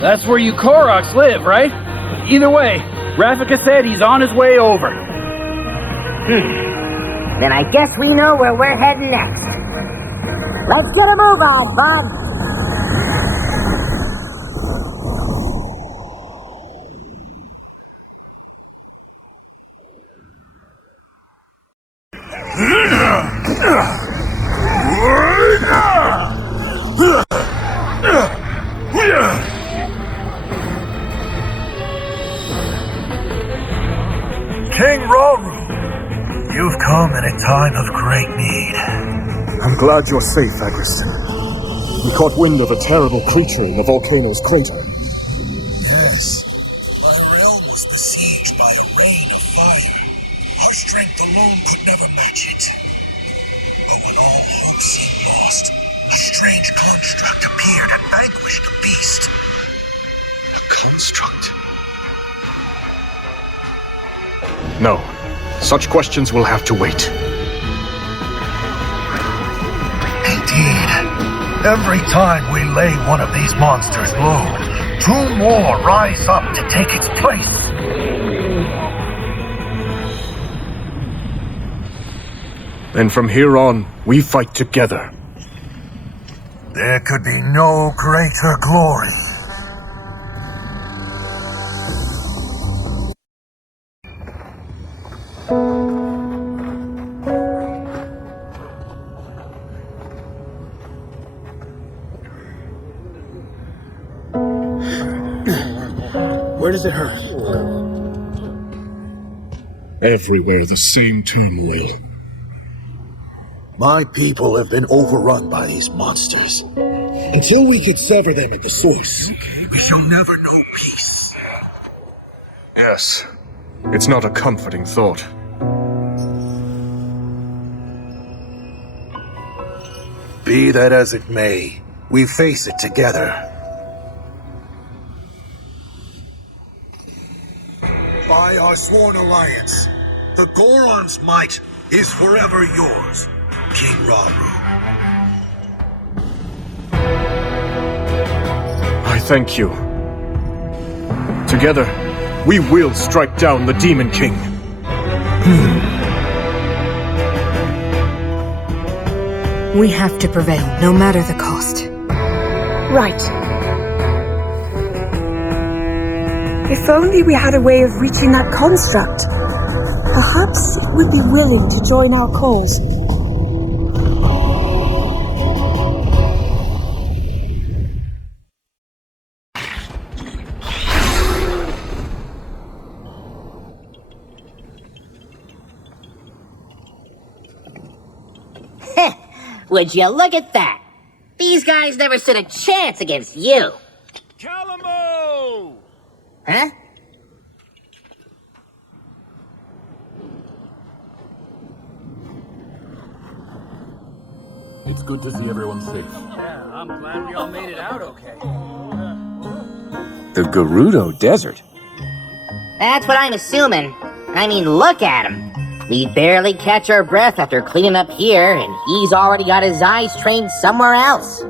That's where you Koroks live, right? Either way, Rafika said he's on his way over. Then I guess we know where we're heading next. Let's get a move on, bud. King Hyrule, you've come in a time of great need. I'm glad you're safe, Agriston. We caught wind of a terrible creature in the volcano's crater. Yes, my realm was besieged by a rain of fire. Our strength alone could never match it. But when all hope seemed lost, a strange construct appeared and vanquished the beast. A construct? No. Such questions will have to wait. Indeed. Every time we lay one of these monsters low, two more rise up to take its place. And from here on, we fight together. There could be no greater glory. Where does it hurt? Everywhere the same turmoil. My people have been overrun by these monsters. Until we can sever them at the source, we shall never know peace. Yes. It's not a comforting thought. Be that as it may, we face it together. by our sworn alliance. The Goron's might is forever yours, King Rauru. I thank you. Together, we will strike down the Demon King. We have to prevail, no matter the cost. Right. If only we had a way of reaching that construct. Perhaps it would be willing to join our cause. Would you look at that? These guys never stood a chance against you. Calamo! Huh? It's good to see everyone safe. Yeah, I'm glad we all made it out okay. The Gerudo Desert? That's what I'm assuming. I mean, look at him. We barely catch our breath after cleaning up here, and he's already got his eyes trained somewhere else.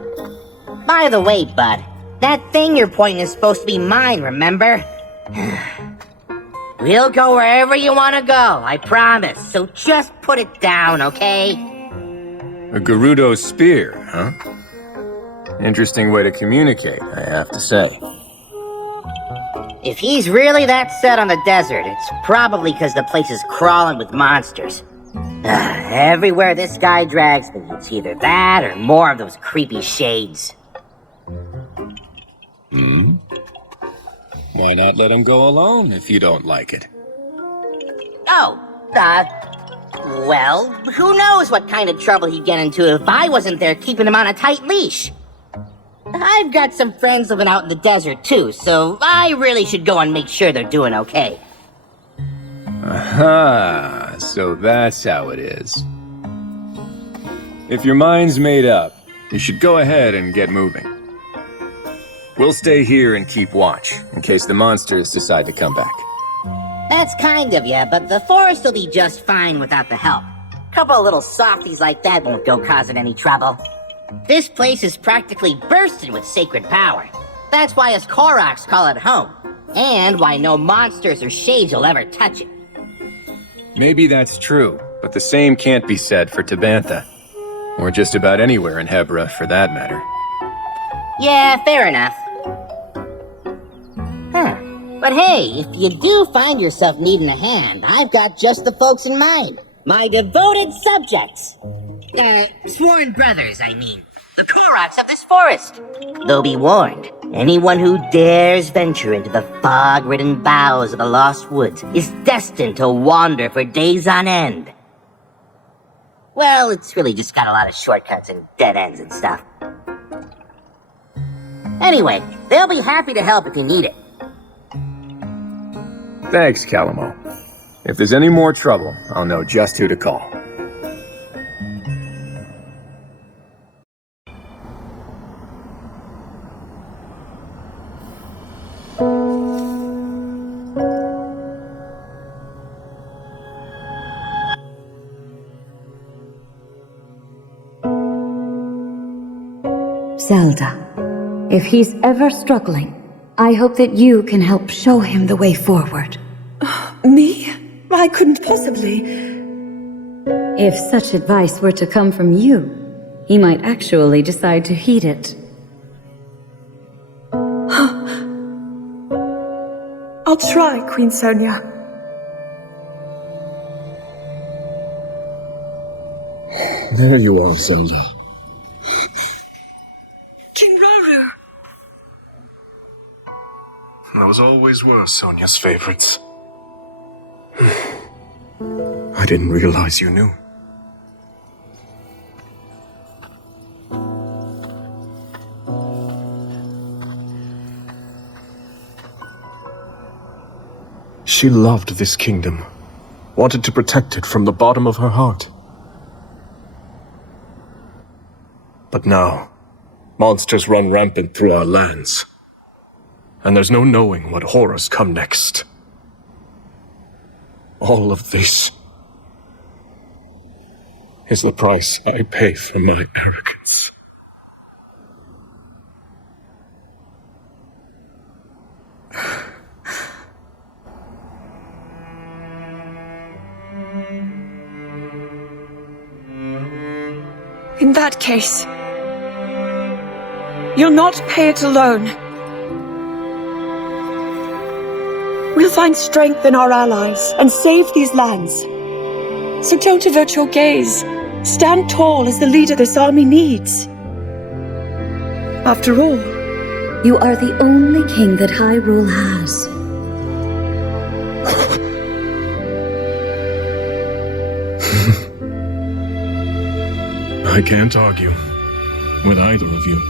By the way, bud, that thing you're pointing is supposed to be mine, remember? We'll go wherever you want to go, I promise. So just put it down, okay? A Gerudo spear, huh? Interesting way to communicate, I have to say. If he's really that set on the desert, it's probably because the place is crawling with monsters. Everywhere this guy drags me, it's either that or more of those creepy shades. Why not let him go alone if you don't like it? Oh, well, who knows what kind of trouble he'd get into if I wasn't there keeping him on a tight leash. I've got some friends living out in the desert too, so I really should go and make sure they're doing okay. Aha, so that's how it is. If your mind's made up, you should go ahead and get moving. We'll stay here and keep watch, in case the monsters decide to come back. That's kind of you, but the forest will be just fine without the help. Couple of little softies like that won't go causing any trouble. This place is practically bursting with sacred power. That's why us Koroks call it home. And why no monsters or shades will ever touch it. Maybe that's true, but the same can't be said for Tabantha. Or just about anywhere in Hebra, for that matter. Yeah, fair enough. But hey, if you do find yourself needing a hand, I've got just the folks in mind. My devoted subjects. Sworn brothers, I mean. The Koroks of this forest. Though be warned, anyone who dares venture into the fog-ridden boughs of the Lost Woods is destined to wander for days on end. Well, it's really just got a lot of shortcuts and dead ends and stuff. Anyway, they'll be happy to help if you need it. Thanks, Calamo. If there's any more trouble, I'll know just who to call. Zelda, if he's ever struggling, I hope that you can help show him the way forward. Me? I couldn't possibly. If such advice were to come from you, he might actually decide to heed it. I'll try, Queen Sonia. There you are, Zelda. King Rauru. Those always were Sonia's favorites. I didn't realize you knew. She loved this kingdom, wanted to protect it from the bottom of her heart. But now, monsters run rampant through our lands, and there's no knowing what horrors come next. All of this is the price I pay for my arrogance. In that case, you'll not pay it alone. We'll find strength in our allies and save these lands. So don't avert your gaze. Stand tall as the leader this army needs. After all, You are the only king that Hyrule has. I can't argue with either of you.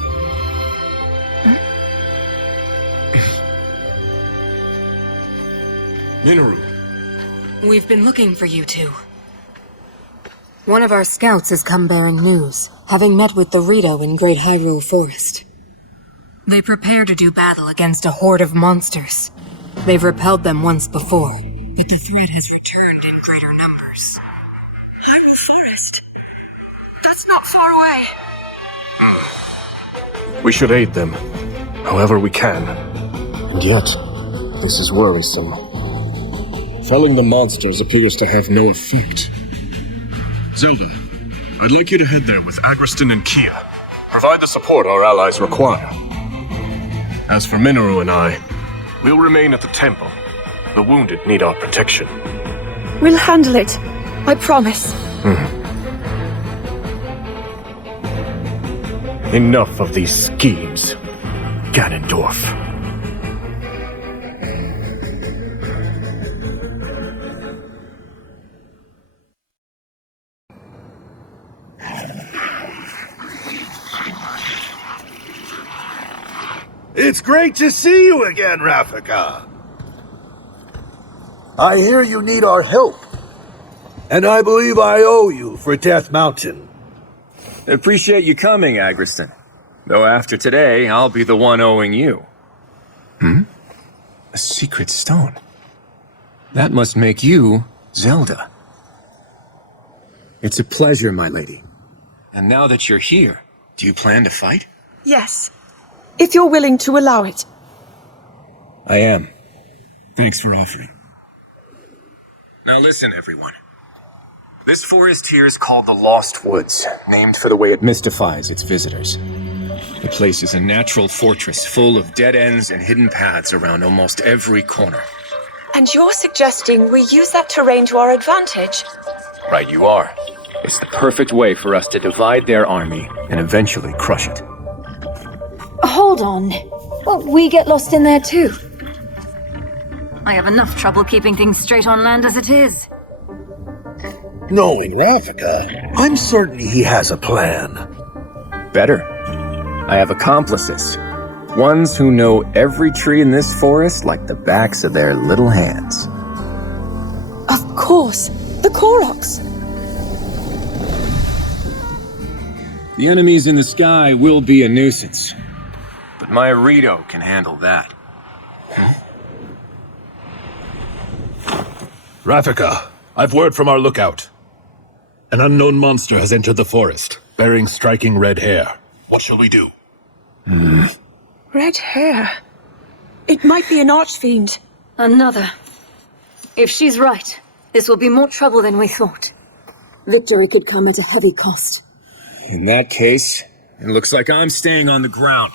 Minoru. We've been looking for you two. One of our scouts has come bearing news, having met with the Rito in Great Hyrule Forest. They prepare to do battle against a horde of monsters. They've repelled them once before, but the threat has returned in greater numbers. Hyrule Forest? That's not far away. We should aid them, however we can. And yet, this is worrisome. Felling the monsters appears to have no effect. Zelda, I'd like you to head there with Agriston and Kia. Provide the support our allies require. As for Minoru and I, we'll remain at the temple. The wounded need our protection. We'll handle it. I promise. Enough of these schemes, Ganondorf. It's great to see you again, Rafika. I hear you need our help. And I believe I owe you for Death Mountain. Appreciate you coming, Agriston. Though after today, I'll be the one owing you. A secret stone. That must make you Zelda. It's a pleasure, my lady. And now that you're here, do you plan to fight? Yes. If you're willing to allow it. I am. Thanks for offering. Now listen, everyone. This forest here is called the Lost Woods, named for the way it mystifies its visitors. The place is a natural fortress full of dead ends and hidden paths around almost every corner. And you're suggesting we use that terrain to our advantage? Right you are. It's the perfect way for us to divide their army and eventually crush it. Hold on. Well, we get lost in there too. I have enough trouble keeping things straight on land as it is. Knowing Rafika, I'm certain he has a plan. Better. I have accomplices. Ones who know every tree in this forest like the backs of their little hands. Of course. The Koroks. The enemies in the sky will be a nuisance. But my Rito can handle that. Rafika, I've word from our lookout. An unknown monster has entered the forest, bearing striking red hair. What shall we do? Red hair. It might be an archfiend. Another. If she's right, this will be more trouble than we thought. Victory could come at a heavy cost. In that case, it looks like I'm staying on the ground.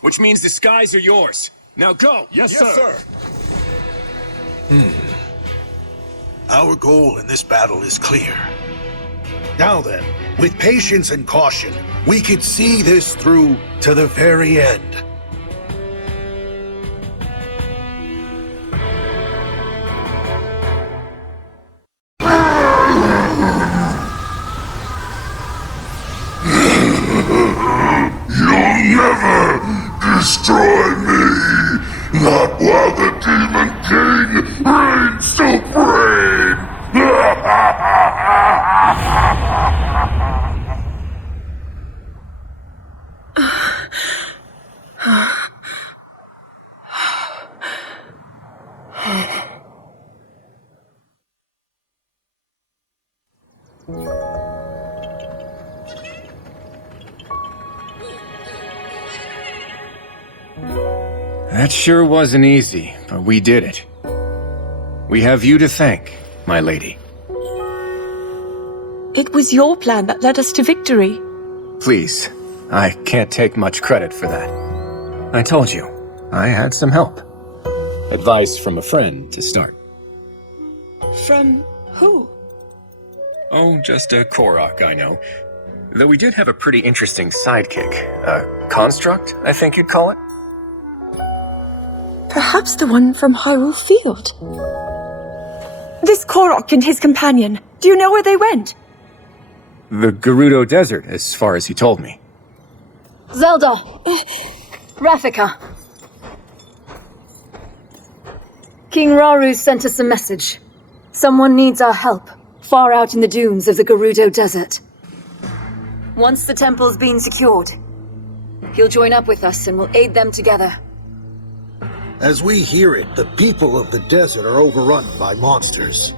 Which means the skies are yours. Now go! Yes, sir. Our goal in this battle is clear. Now then, with patience and caution, we can see this through to the very end. You'll never destroy me! Not while the Demon King reigns supreme! That sure wasn't easy, but we did it. We have you to thank, my lady. It was your plan that led us to victory. Please, I can't take much credit for that. I told you, I had some help. Advice from a friend to start. From who? Oh, just a Korok, I know. Though we did have a pretty interesting sidekick. A construct, I think you'd call it? Perhaps the one from Hyrule Field. This Korok and his companion, do you know where they went? The Gerudo Desert, as far as he told me. Zelda! Rafika. King Rauru sent us a message. Someone needs our help, far out in the dunes of the Gerudo Desert. Once the temple's been secured, he'll join up with us and we'll aid them together. As we hear it, the people of the desert are overrun by monsters.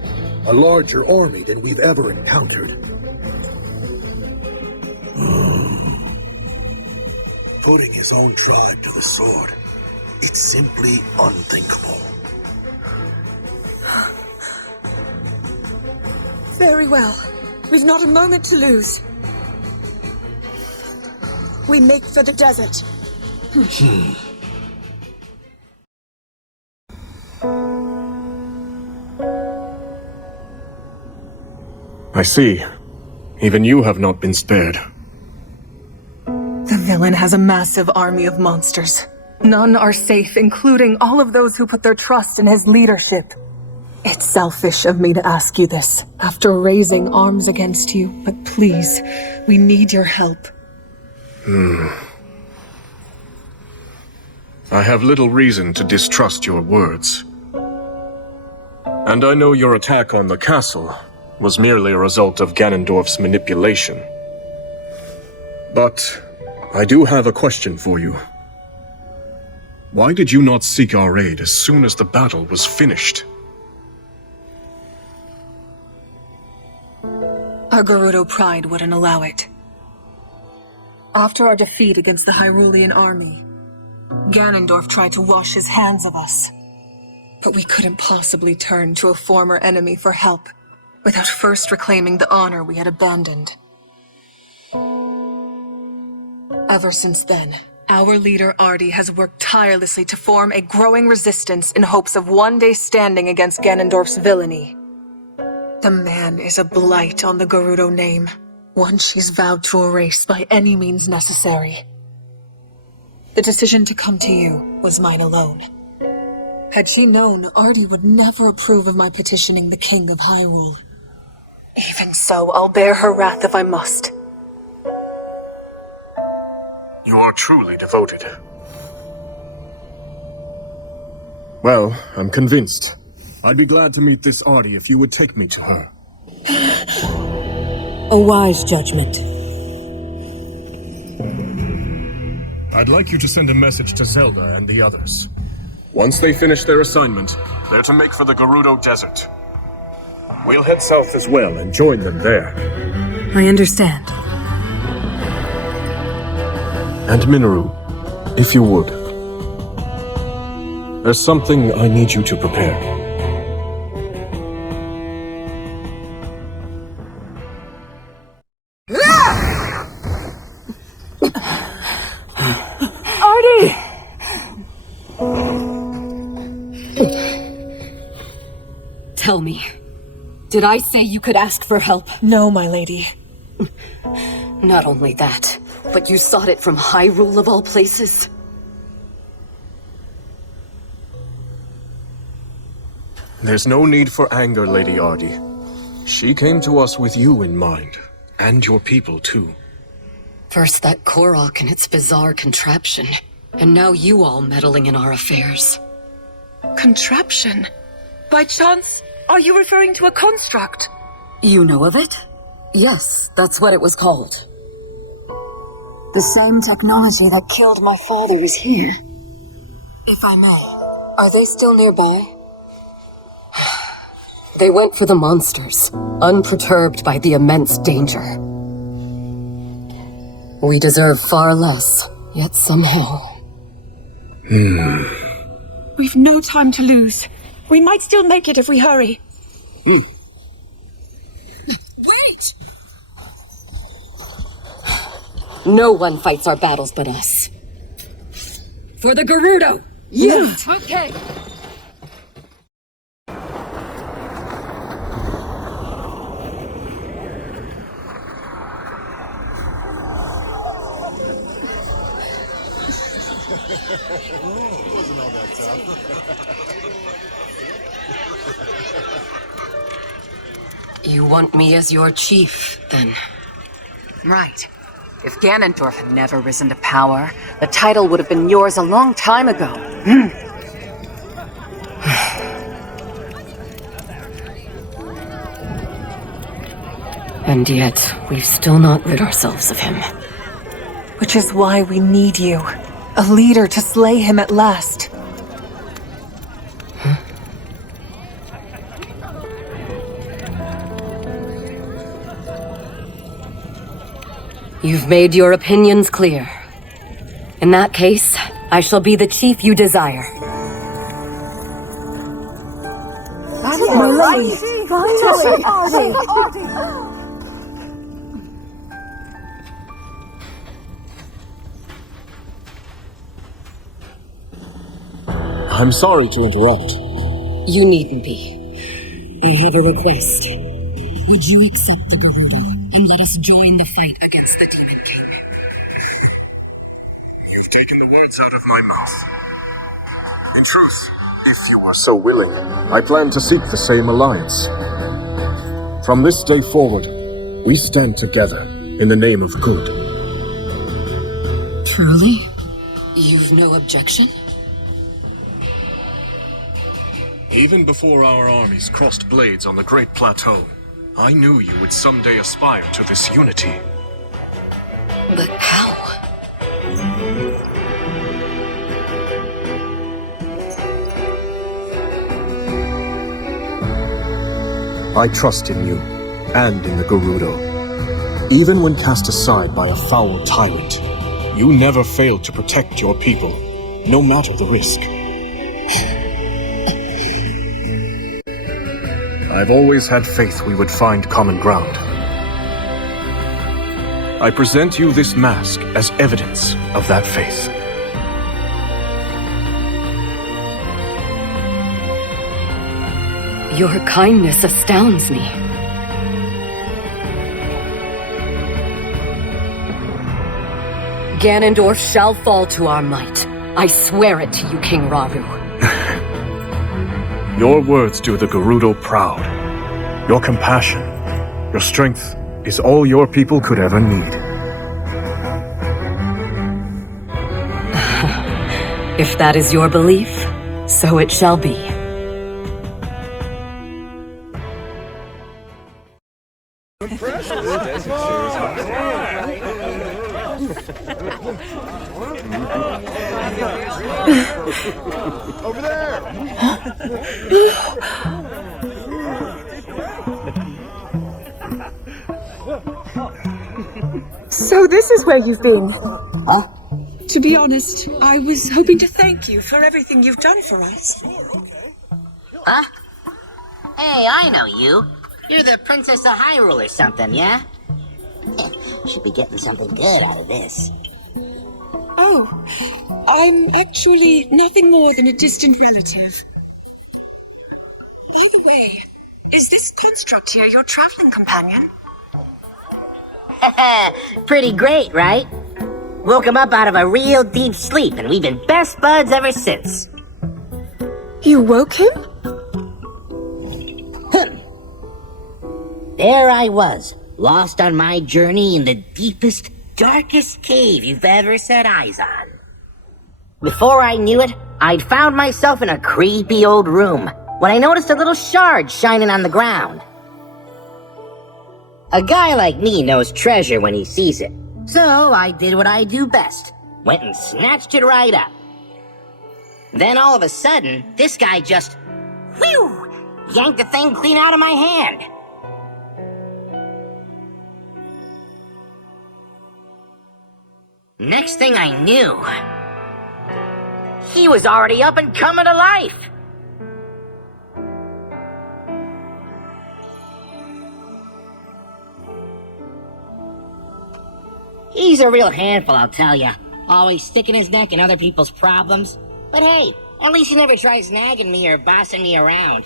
A larger army than we've ever encountered. Putting his own tribe to the sword. It's simply unthinkable. Very well. We've not a moment to lose. We make for the desert. I see. Even you have not been spared. The villain has a massive army of monsters. None are safe, including all of those who put their trust in his leadership. It's selfish of me to ask you this, after raising arms against you, but please, we need your help. I have little reason to distrust your words. And I know your attack on the castle was merely a result of Ganondorf's manipulation. But I do have a question for you. Why did you not seek our aid as soon as the battle was finished? Our Gerudo pride wouldn't allow it. After our defeat against the Hyrulean army, Ganondorf tried to wash his hands of us. But we couldn't possibly turn to a former enemy for help without first reclaiming the honor we had abandoned. Ever since then, our leader Ardi has worked tirelessly to form a growing resistance in hopes of one day standing against Ganondorf's villainy. The man is a blight on the Gerudo name, one she's vowed to erase by any means necessary. The decision to come to you was mine alone. Had she known, Ardi would never approve of my petitioning the King of Hyrule. Even so, I'll bear her wrath if I must. You are truly devoted. Well, I'm convinced. I'd be glad to meet this Ardi if you would take me to her. A wise judgment. I'd like you to send a message to Zelda and the others. Once they finish their assignment, they're to make for the Gerudo Desert. We'll head south as well and join them there. I understand. And Minoru, if you would. There's something I need you to prepare. Ardi! Tell me, did I say you could ask for help? No, my lady. Not only that, but you sought it from Hyrule of all places? There's no need for anger, Lady Ardi. She came to us with you in mind, and your people too. First that Korok and its bizarre contraption, and now you all meddling in our affairs. Contraption? By chance, are you referring to a construct? You know of it? Yes, that's what it was called. The same technology that killed my father is here. If I may, are they still nearby? They went for the monsters, unperturbed by the immense danger. We deserve far less, yet somehow... We've no time to lose. We might still make it if we hurry. Wait! No one fights our battles but us. For the Gerudo! Yeah! Okay! You want me as your chief, then? Right. If Ganondorf had never risen to power, the title would have been yours a long time ago. And yet, we've still not rid ourselves of him. Which is why we need you. A leader to slay him at last. You've made your opinions clear. In that case, I shall be the chief you desire. I'm sorry to interrupt. You needn't be. I have a request. Would you accept the Gerudo and let us join the fight against the Demon King? You've taken the words out of my mouth. In truth, if you are so willing, I plan to seek the same alliance. From this day forward, we stand together in the name of good. Truly? You've no objection? Even before our armies crossed blades on the Great Plateau, I knew you would someday aspire to this unity. But how? I trust in you, and in the Gerudo. Even when cast aside by a foul tyrant, you never failed to protect your people, no matter the risk. I've always had faith we would find common ground. I present you this mask as evidence of that faith. Your kindness astounds me. Ganondorf shall fall to our might. I swear it to you, King Rauru. Your words do the Gerudo proud. Your compassion, your strength is all your people could ever need. If that is your belief, so it shall be. Over there! So this is where you've been. Huh? To be honest, I was hoping to thank you for everything you've done for us. Huh? Hey, I know you. You're the Princess of Hyrule or something, yeah? Should be getting something good out of this. Oh, I'm actually nothing more than a distant relative. By the way, is this construct here your traveling companion? Pretty great, right? Woke him up out of a real deep sleep, and we've been best buds ever since. You woke him? There I was, lost on my journey in the deepest, darkest cave you've ever set eyes on. Before I knew it, I'd found myself in a creepy old room when I noticed a little shard shining on the ground. A guy like me knows treasure when he sees it, so I did what I do best. Went and snatched it right up. Then all of a sudden, this guy just, whew, yanked the thing clean out of my hand. Next thing I knew, He was already up and coming to life. He's a real handful, I'll tell ya. Always sticking his neck in other people's problems. But hey, at least he never tries nagging me or bossing me around.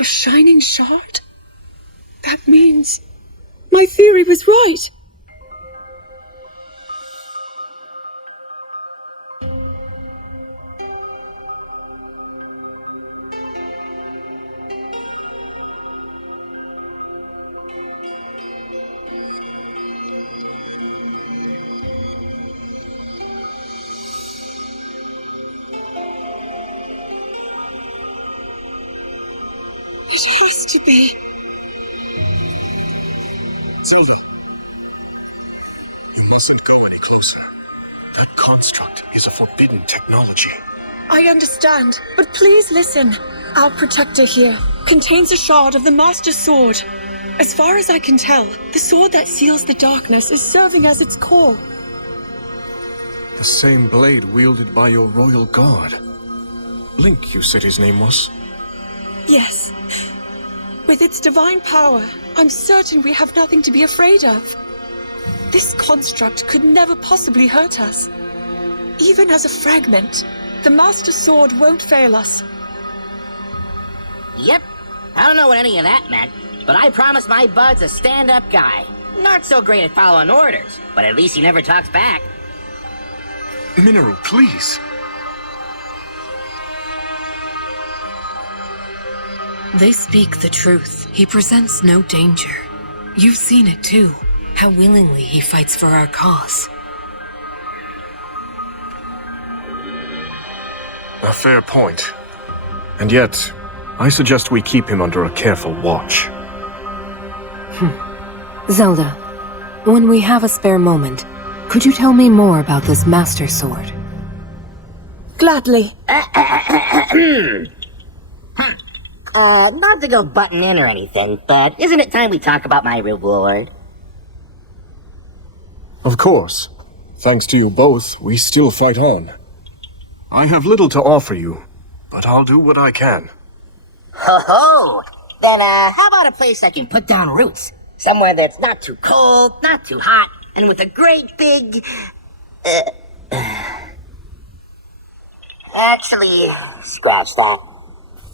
A shining shard? That means my theory was right. It has to be. Zelda, you mustn't go any closer. That construct is a forbidden technology. I understand, but please listen. Our protector here contains a shard of the Master Sword. As far as I can tell, the sword that seals the darkness is serving as its core. The same blade wielded by your royal guard. Link, you said his name was? Yes. With its divine power, I'm certain we have nothing to be afraid of. This construct could never possibly hurt us. Even as a fragment, the Master Sword won't fail us. Yep. I don't know what any of that meant, but I promised my buds a stand-up guy. Not so great at following orders, but at least he never talks back. Mineral, please. They speak the truth. He presents no danger. You've seen it too, how willingly he fights for our cause. A fair point. And yet, I suggest we keep him under a careful watch. Zelda, when we have a spare moment, could you tell me more about this Master Sword? Gladly. Not to go butting in or anything, but isn't it time we talk about my reward? Of course. Thanks to you both, we still fight on. I have little to offer you, but I'll do what I can. Ho ho! Then, how about a place I can put down roots? Somewhere that's not too cold, not too hot, and with a great big... Actually, scratch that.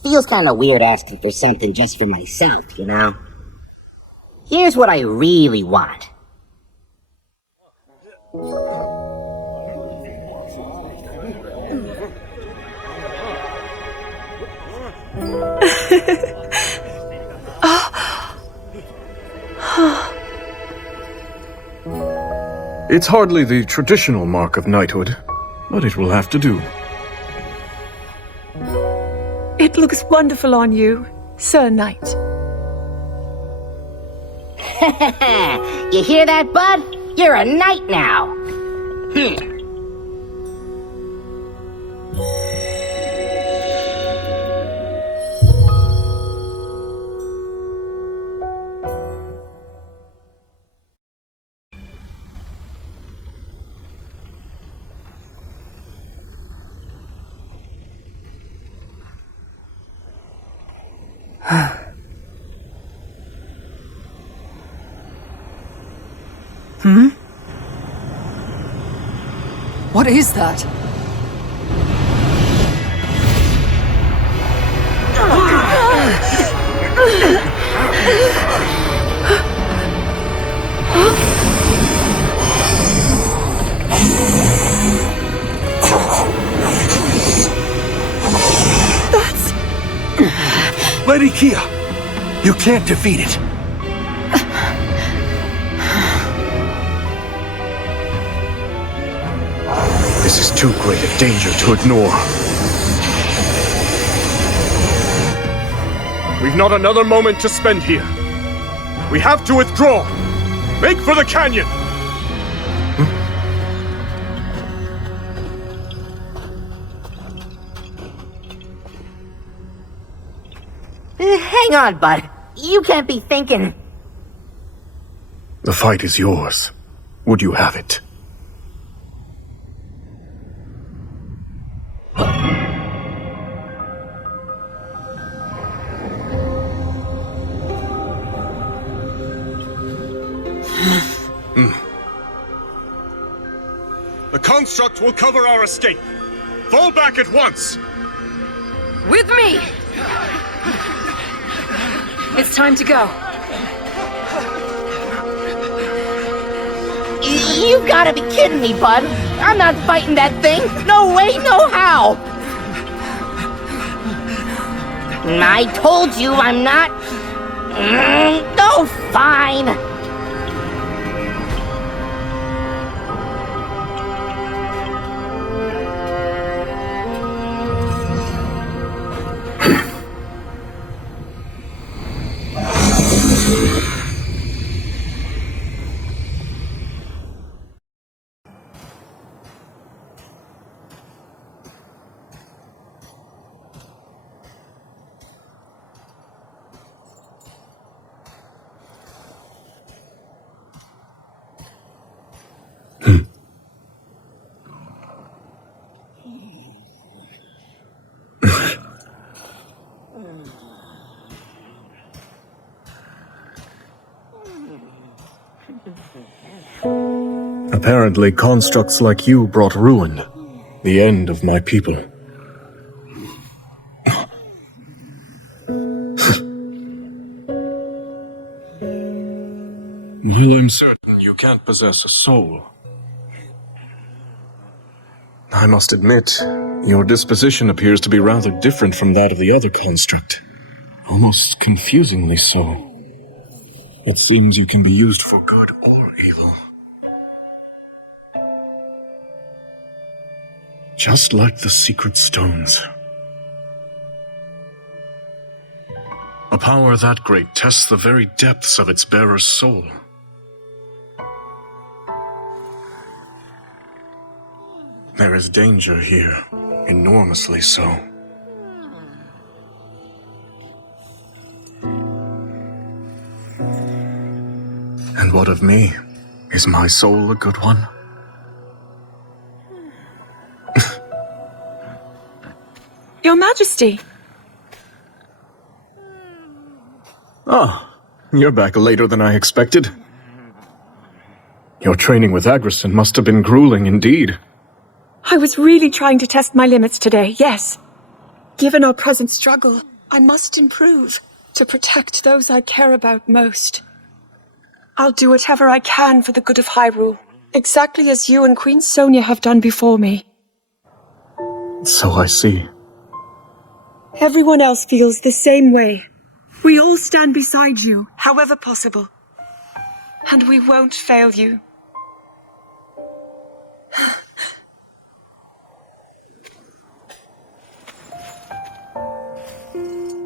Feels kinda weird asking for something just for myself, you know? Here's what I really want. It's hardly the traditional mark of knighthood, but it will have to do. It looks wonderful on you, Sir Knight. You hear that, bud? You're a knight now. What is that? Lady Kia, you can't defeat it. This is too great a danger to ignore. We've not another moment to spend here. We have to withdraw. Make for the canyon! Hang on, bud. You can't be thinking... The fight is yours. Would you have it? construct will cover our escape. Fall back at once! With me! It's time to go. You've gotta be kidding me, bud. I'm not fighting that thing. No way, no how. I told you I'm not... Oh, fine. Apparently, constructs like you brought ruin. The end of my people. Well, I'm certain you can't possess a soul. I must admit, your disposition appears to be rather different from that of the other construct. Almost confusingly so. It seems you can be used for good or evil. Just like the secret stones. A power that great tests the very depths of its bearer's soul. There is danger here, enormously so. And what of me? Is my soul a good one? Your Majesty! Ah, you're back later than I expected. Your training with Agrison must have been grueling indeed. I was really trying to test my limits today, yes. Given our present struggle, I must improve to protect those I care about most. I'll do whatever I can for the good of Hyrule, exactly as you and Queen Sonia have done before me. So I see. Everyone else feels the same way. We all stand beside you, however possible. And we won't fail you.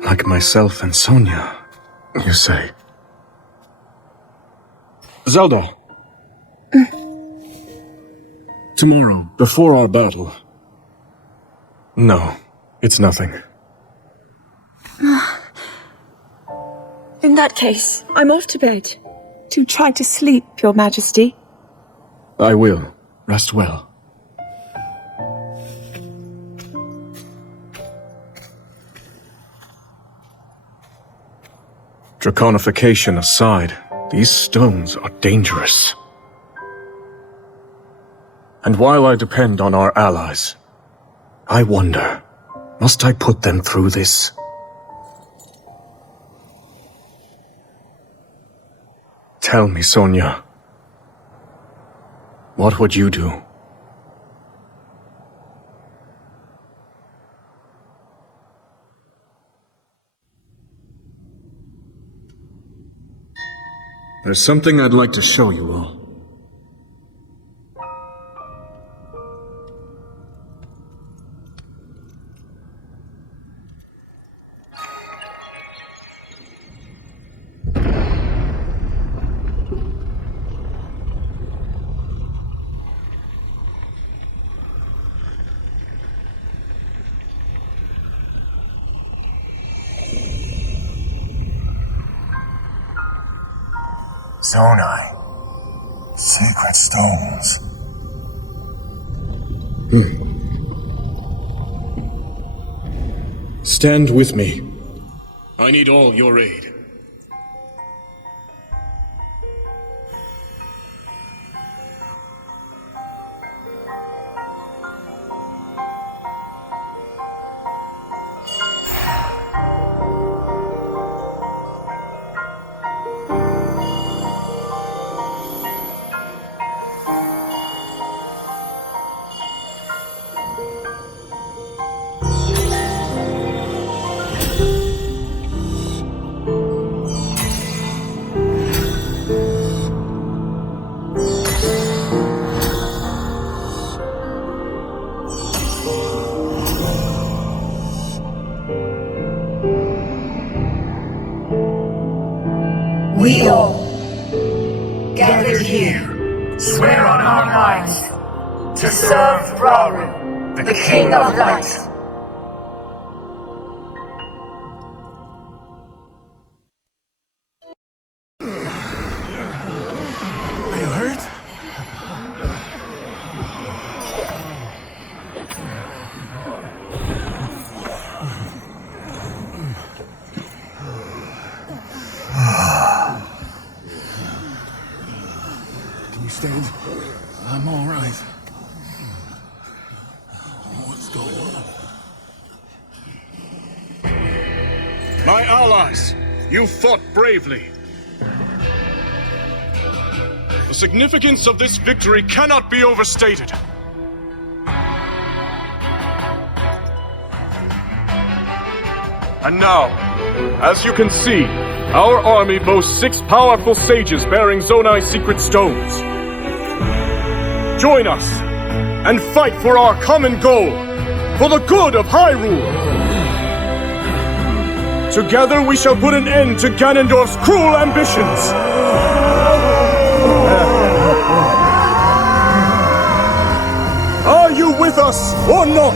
Like myself and Sonia, you say? Zelda! Tomorrow, before our battle. No, it's nothing. In that case, I'm off to bed. Do try to sleep, Your Majesty. I will. Rest well. Draconification aside, these stones are dangerous. And while I depend on our allies, I wonder, must I put them through this? Tell me, Sonia. What would you do? There's something I'd like to show you all. Zonai. Sacred stones. Stand with me. I need all your aid. We all, gathered here, swear on our lives to serve Rauru, the King of Light. Are you hurt? Can you stand? I'm all right. What's going on? My allies, you fought bravely. The significance of this victory cannot be overstated. And now, as you can see, our army boasts 6 powerful sages bearing Zonai's secret stones. Join us and fight for our common goal, for the good of Hyrule. Together we shall put an end to Ganondorf's cruel ambitions. Are you with us or not?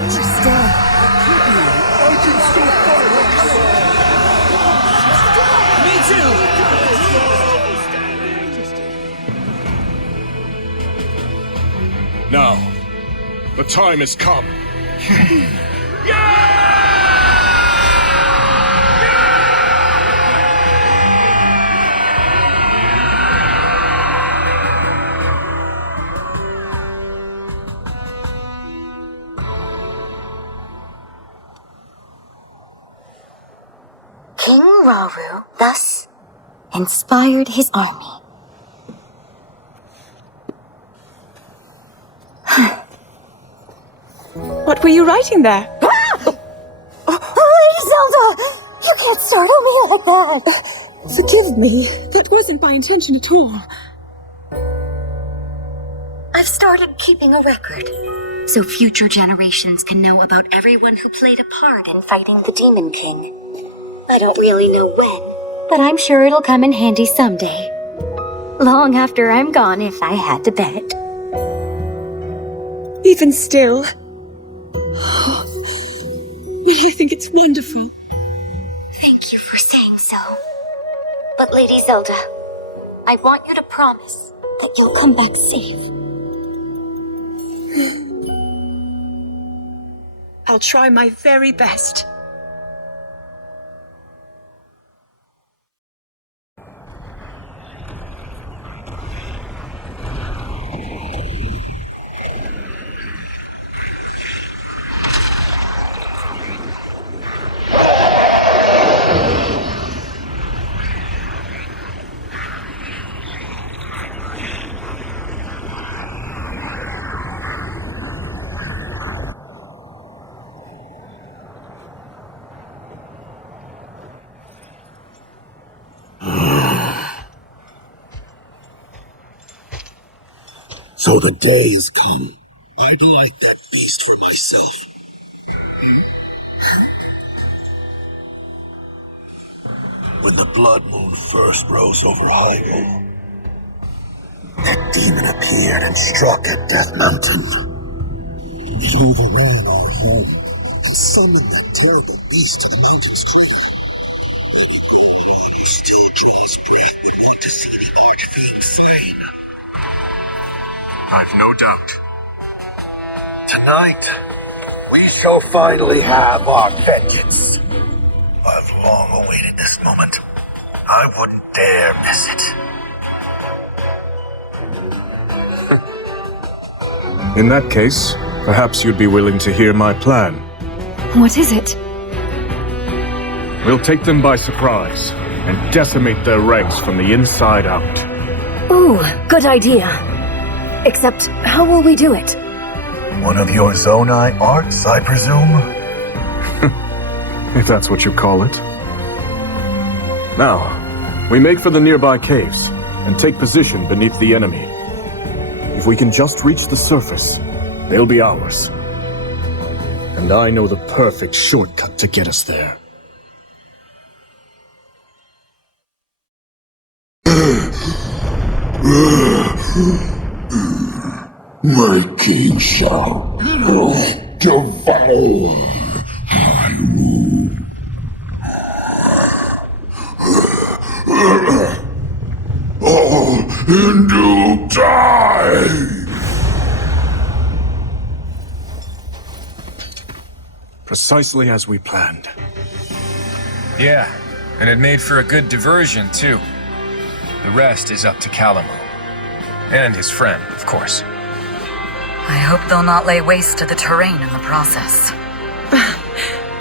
Now, the time has come. King Rauru thus inspired his army. What were you writing there? Lady Zelda! You can't startle me like that! Forgive me. That wasn't my intention at all. I've started keeping a record, so future generations can know about everyone who played a part in fighting the Demon King. I don't really know when, but I'm sure it'll come in handy someday. Long after I'm gone, if I had to bet. Even still, I think it's wonderful. Thank you for saying so. But Lady Zelda, I want you to promise that you'll come back safe. I'll try my very best. So the day has come. I'd like that beast for myself. When the blood moon first rose over Hyrule, that demon appeared and struck at Death Mountain. Through the rain, I heard he summoned that terrible beast to the mountain's cliff. Still draws breath when one to see the archfiend slain. I've no doubt. Tonight, we shall finally have our vengeance. I've long awaited this moment. I wouldn't dare miss it. In that case, perhaps you'd be willing to hear my plan. What is it? We'll take them by surprise and decimate their ranks from the inside out. Ooh, good idea. Except, how will we do it? One of your Zonai arts, I presume? If that's what you call it. Now, we make for the nearby caves and take position beneath the enemy. If we can just reach the surface, they'll be ours. And I know the perfect shortcut to get us there. My king shall devour Hyrule. All Hindu die! Precisely as we planned. Yeah, and it made for a good diversion, too. The rest is up to Calamu. And his friend, of course. I hope they'll not lay waste to the terrain in the process.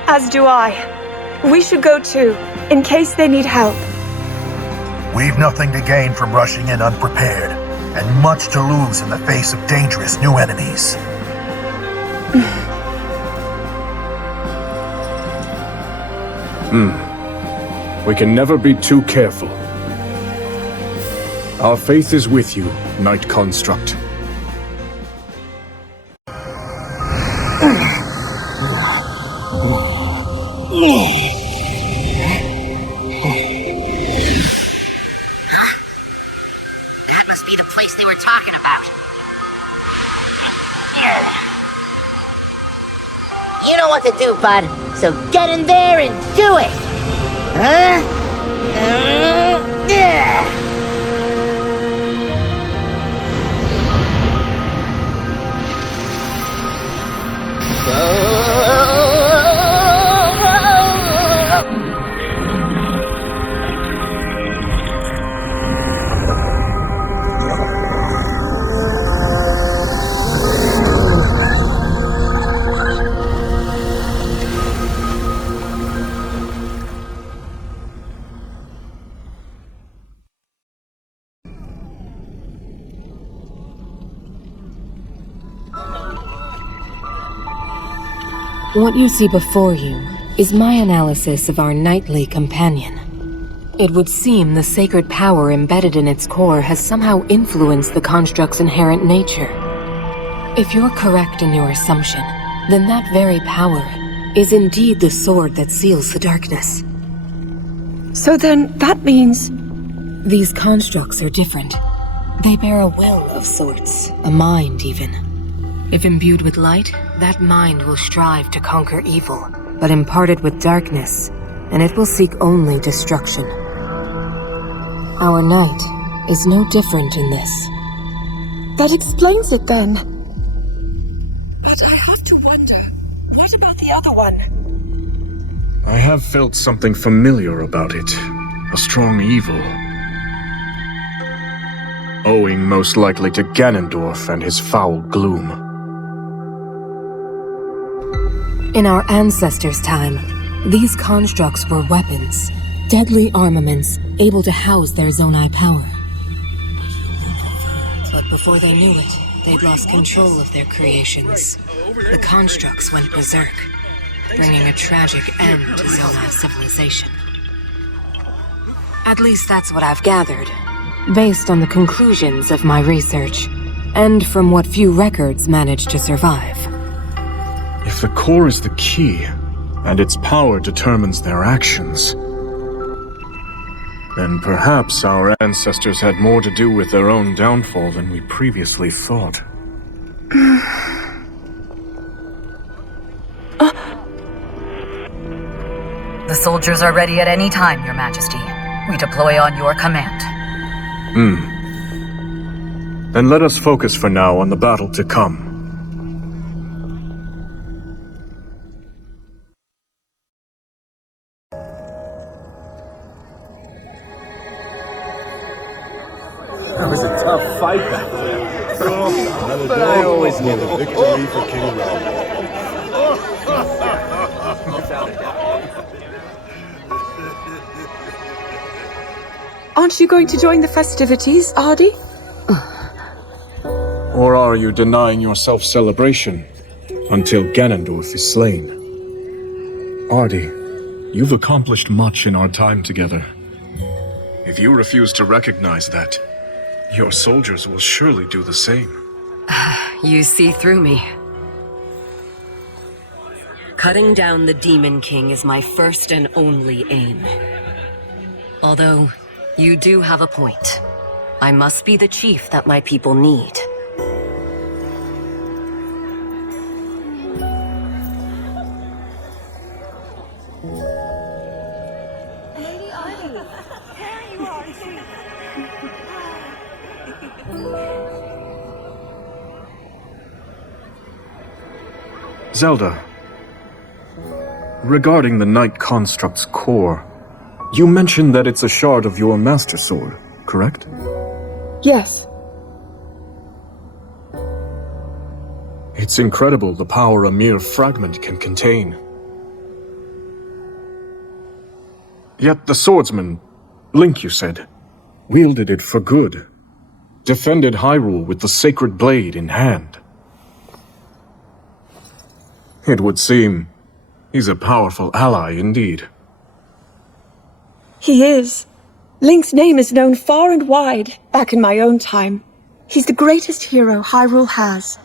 As do I. We should go too, in case they need help. We've nothing to gain from rushing in unprepared, and much to lose in the face of dangerous new enemies. We can never be too careful. Our faith is with you, Knight Construct. That must be the place they were talking about. You know what to do, bud. So get in there and do it! Huh? Yeah! What you see before you is my analysis of our knightly companion. It would seem the sacred power embedded in its core has somehow influenced the construct's inherent nature. If you're correct in your assumption, then that very power is indeed the sword that seals the darkness. So then, that means... These constructs are different. They bear a will of sorts, a mind even. If imbued with light, that mind will strive to conquer evil, but imparted with darkness, and it will seek only destruction. Our knight is no different in this. That explains it then. But I have to wonder, what about the other one? I have felt something familiar about it. A strong evil. Owing most likely to Ganondorf and his foul gloom. In our ancestors' time, these constructs were weapons, deadly armaments able to house their Zonai power. But before they knew it, they'd lost control of their creations. The constructs went berserk, bringing a tragic end to Zonai civilization. At least that's what I've gathered, based on the conclusions of my research, and from what few records managed to survive. If the core is the key, and its power determines their actions, then perhaps our ancestors had more to do with their own downfall than we previously thought. The soldiers are ready at any time, Your Majesty. We deploy on your command. Then let us focus for now on the battle to come. That was a tough fight back there. But I always knew the victory for King Ralph. Aren't you going to join the festivities, Ardy? Or are you denying yourself celebration until Ganondorf is slain? Ardy, you've accomplished much in our time together. If you refuse to recognize that, your soldiers will surely do the same. You see through me. Cutting down the Demon King is my first and only aim. Although, you do have a point. I must be the chief that my people need. Zelda, regarding the Night Construct's core, you mentioned that it's a shard of your Master Sword, correct? Yes. It's incredible the power a mere fragment can contain. Yet the swordsman, Link you said, wielded it for good, defended Hyrule with the sacred blade in hand. It would seem he's a powerful ally indeed. He is. Link's name is known far and wide, back in my own time. He's the greatest hero Hyrule has.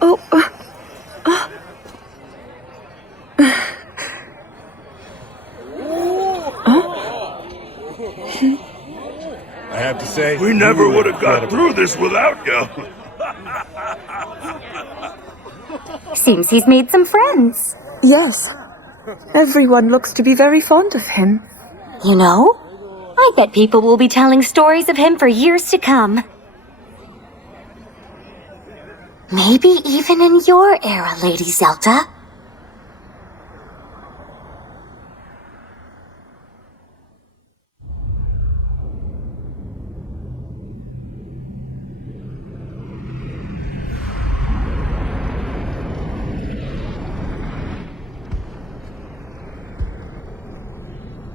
Oh, I have to say, We never would have got through this without you. Seems he's made some friends. Yes. Everyone looks to be very fond of him. You know, I bet people will be telling stories of him for years to come. Maybe even in your era, Lady Zelda.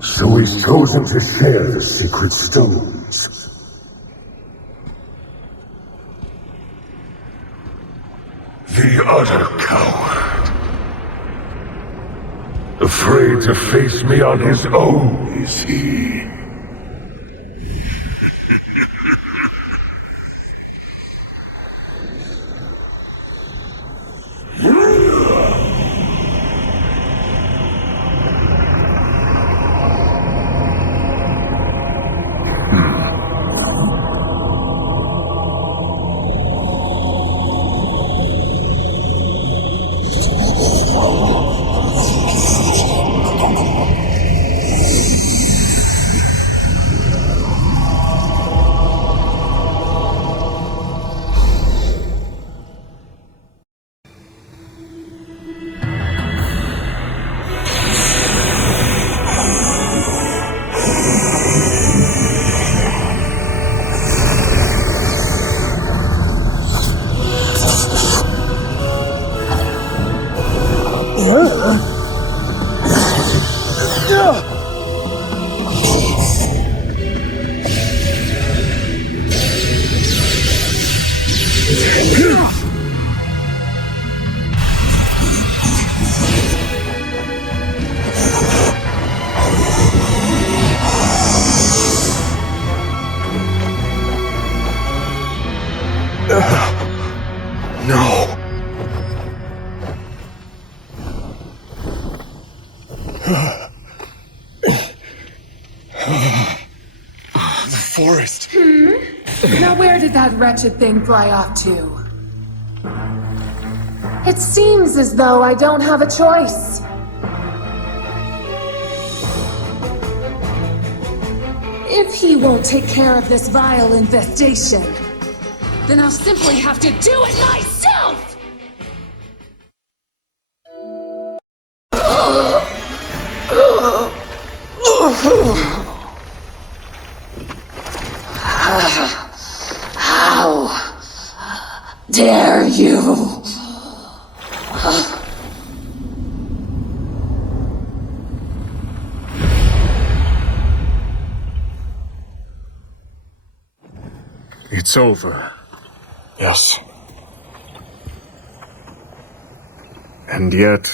So he's chosen to share the secret stones. The utter coward. Afraid to face me on his own, is he? No. The forest. Now where did that wretched thing fly off to? It seems as though I don't have a choice. If he won't take care of this vile infestation, then I'll simply have to do it myself! How dare you? It's over. Yes. And yet...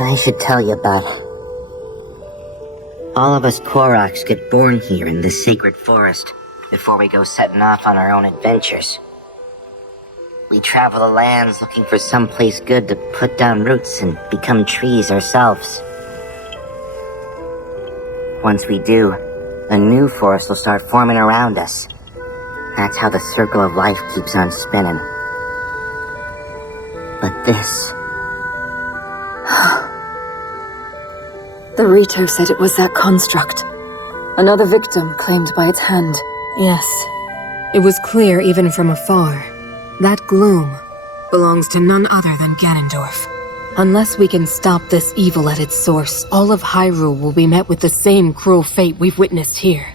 I should tell you, but All of us Koroks get born here in this sacred forest before we go setting off on our own adventures. We travel the lands looking for someplace good to put down roots and become trees ourselves. Once we do, a new forest will start forming around us. That's how the circle of life keeps on spinning. But this... The Rito said it was that construct. Another victim claimed by its hand. Yes. It was clear even from afar. That gloom belongs to none other than Ganondorf. Unless we can stop this evil at its source, all of Hyrule will be met with the same cruel fate we've witnessed here.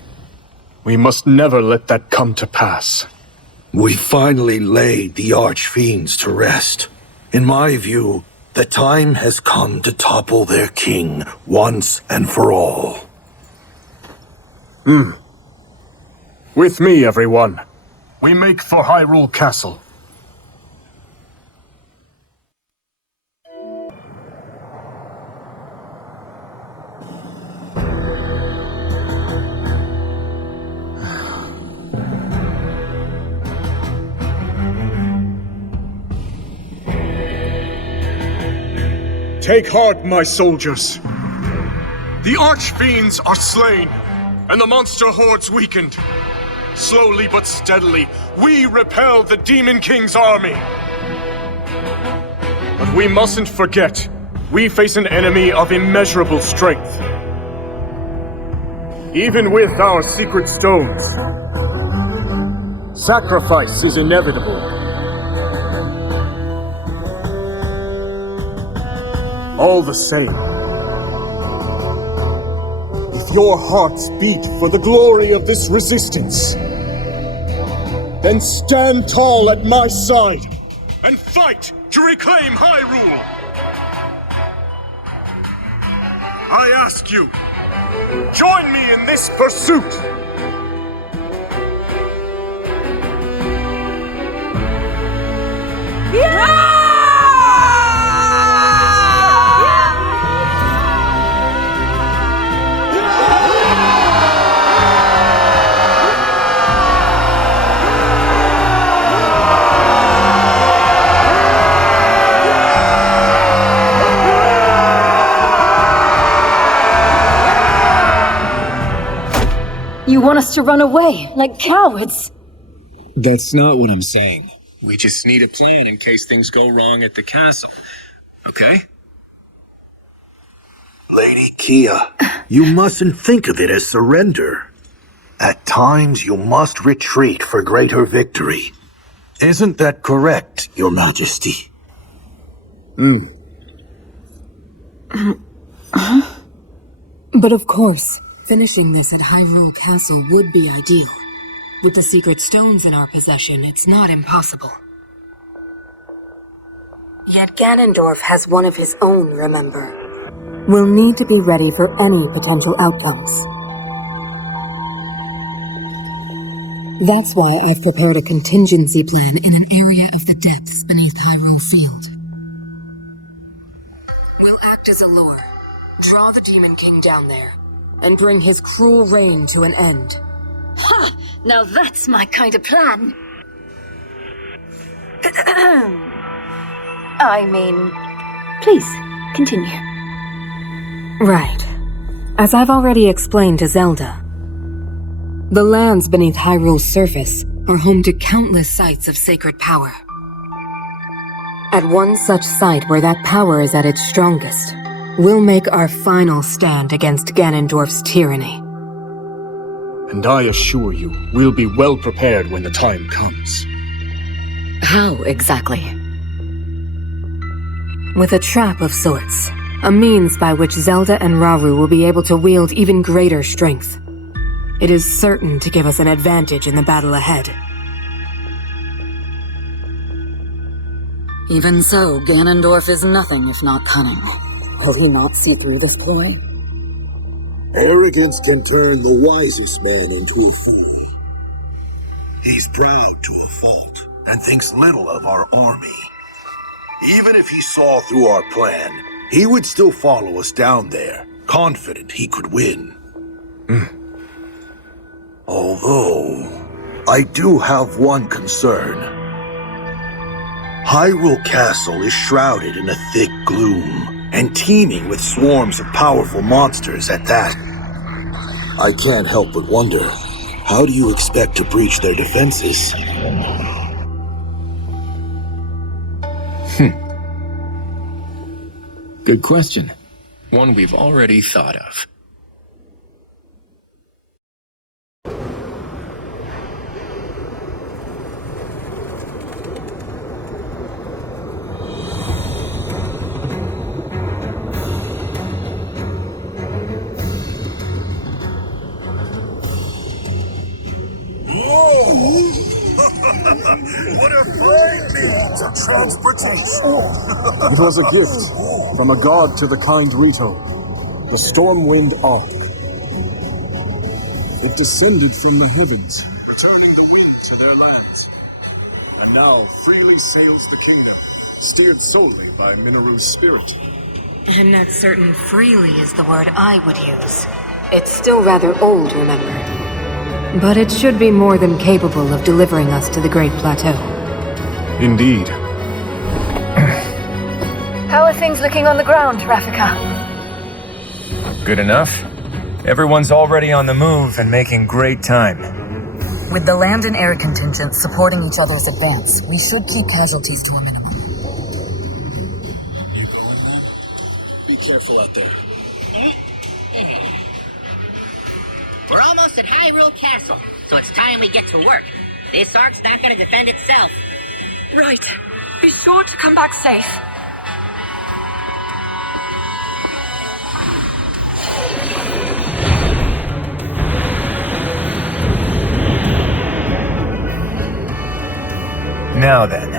We must never let that come to pass. We finally laid the Archfiends to rest. In my view, the time has come to topple their king once and for all. With me, everyone. We make for Hyrule Castle. Take heart, my soldiers. The Archfiends are slain, and the monster hordes weakened. Slowly but steadily, we repel the Demon King's army. But we mustn't forget, we face an enemy of immeasurable strength. Even with our secret stones, sacrifice is inevitable. All the same, if your hearts beat for the glory of this resistance, then stand tall at my side and fight to reclaim Hyrule! I ask you, join me in this pursuit! You want us to run away, like cowards? That's not what I'm saying. We just need a plan in case things go wrong at the castle. Okay? Lady Kia, you mustn't think of it as surrender. At times, you must retreat for greater victory. Isn't that correct, Your Majesty? But of course, finishing this at Hyrule Castle would be ideal. With the secret stones in our possession, it's not impossible. Yet Ganondorf has one of his own, remember? We'll need to be ready for any potential outcomes. That's why I've prepared a contingency plan in an area of the depths beneath Hyrule Field. We'll act as a lure, draw the Demon King down there, and bring his cruel reign to an end. Ha! Now that's my kind of plan. I mean, please, continue. Right. As I've already explained to Zelda, the lands beneath Hyrule's surface are home to countless sites of sacred power. At one such site where that power is at its strongest, we'll make our final stand against Ganondorf's tyranny. And I assure you, we'll be well prepared when the time comes. How exactly? With a trap of sorts. A means by which Zelda and Rauru will be able to wield even greater strength. It is certain to give us an advantage in the battle ahead. Even so, Ganondorf is nothing if not cunning. Will he not see through this ploy? Arrogance can turn the wisest man into a fool. He's proud to a fault and thinks little of our army. Even if he saw through our plan, he would still follow us down there, confident he could win. Although, I do have one concern. Hyrule Castle is shrouded in a thick gloom, and teeming with swarms of powerful monsters at that. I can't help but wonder, how do you expect to breach their defenses? Good question. One we've already thought of. What a brave means of transportation! It was a gift from a god to the kind Rito, the Stormwind Ark. It descended from the heavens, returning the wind to their lands, and now freely sails the kingdom, steered solely by Mineru's spirit. I'm not certain freely is the word I would use. It's still rather old, remember? But it should be more than capable of delivering us to the Great Plateau. Indeed. How are things looking on the ground, Rafika? Good enough. Everyone's already on the move and making great time. With the land and air contingents supporting each other's advance, we should keep casualties to a minimum. You going then? Be careful out there. We're almost at Hyrule Castle, so it's time we get to work. This Ark's not gonna defend itself. Right. Be sure to come back safe. Now then.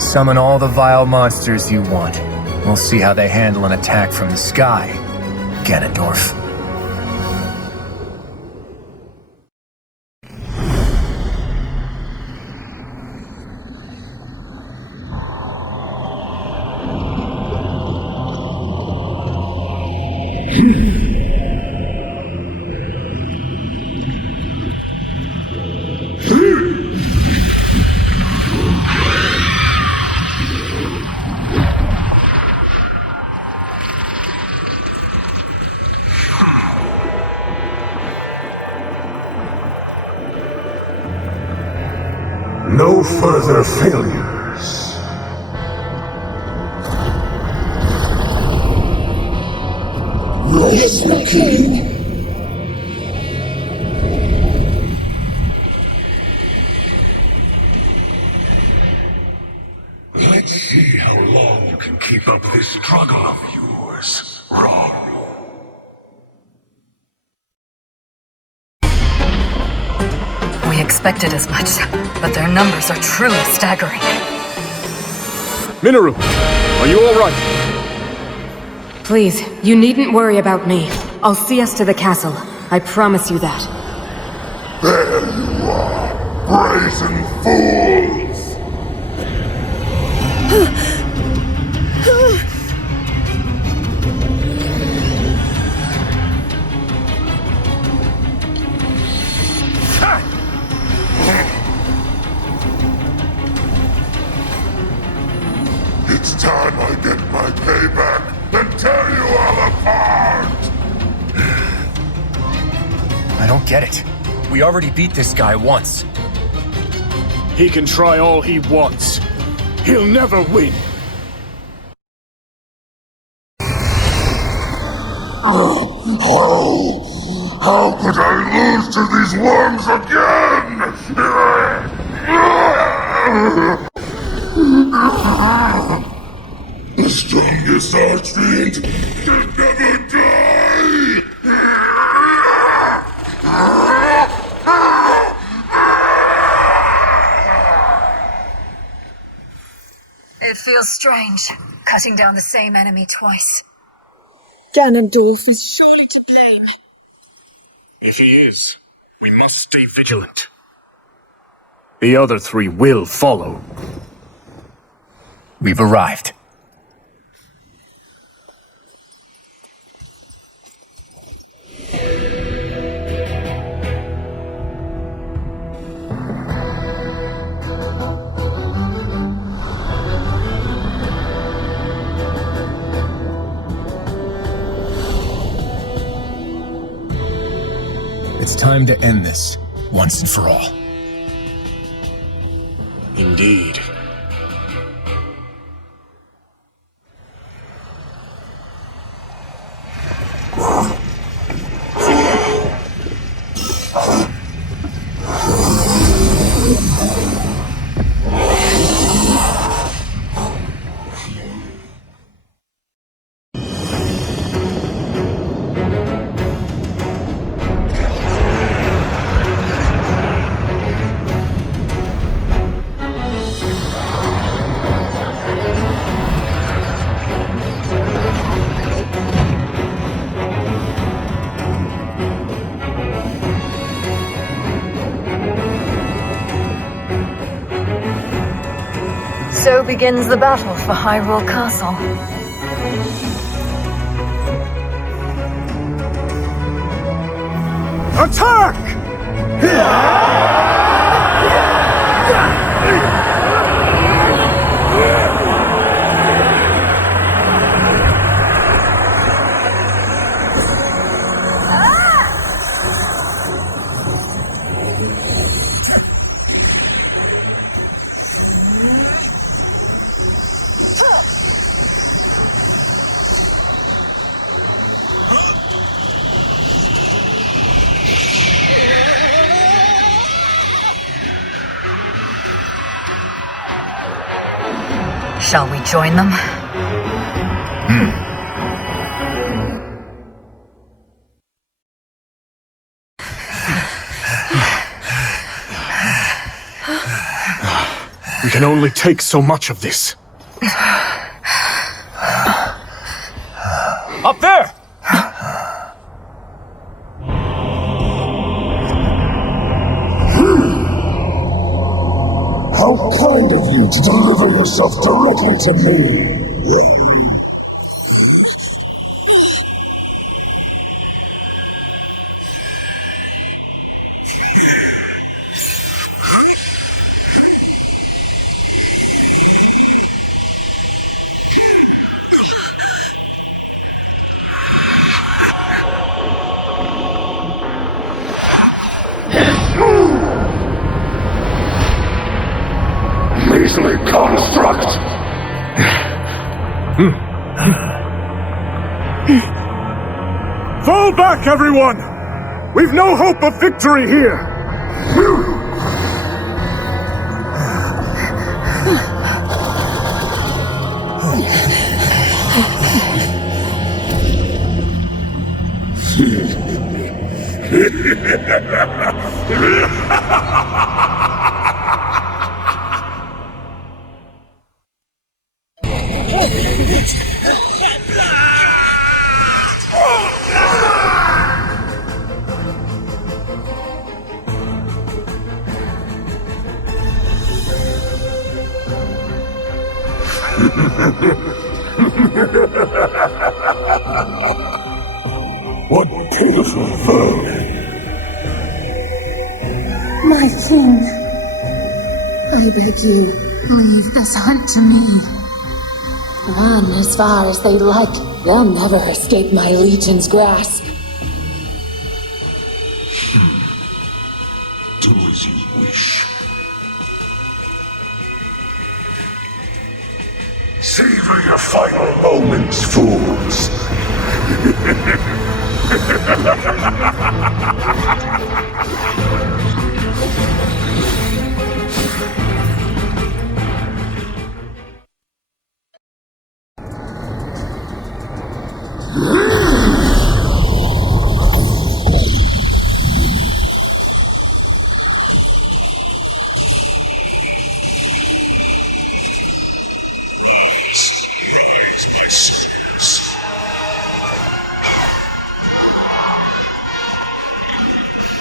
Summon all the vile monsters you want. We'll see how they handle an attack from the sky, Ganondorf. No further failures. Yes, the king. Let's see how long you can keep up this struggle of yours, Ron. We expected as much, but their numbers are truly staggering. Mineru, are you alright? Please, you needn't worry about me. I'll see us to the castle. I promise you that. There you are, brazen fools! It's time I get my payback and tear you all apart! I don't get it. We already beat this guy once. He can try all he wants. He'll never win. Oh, how could I lose to these worms again? The strongest archfiend can never die! It feels strange, cutting down the same enemy twice. Ganondorf is surely to blame. If he is, we must stay vigilant. The other three will follow. We've arrived. time to end this, once and for all. Indeed. So begins the battle for Hyrule Castle. Attack! Shall we join them? We can only take so much of this. Up there! How kind of you to deliver yourself directly to me. Measly construct! Fall back, everyone! We've no hope of victory here! What pitiful foe! My king, I beg you, leave this hunt to me. Run as far as they like. They'll never escape my legion's grasp. Do as you wish. Savor your final moments, fools!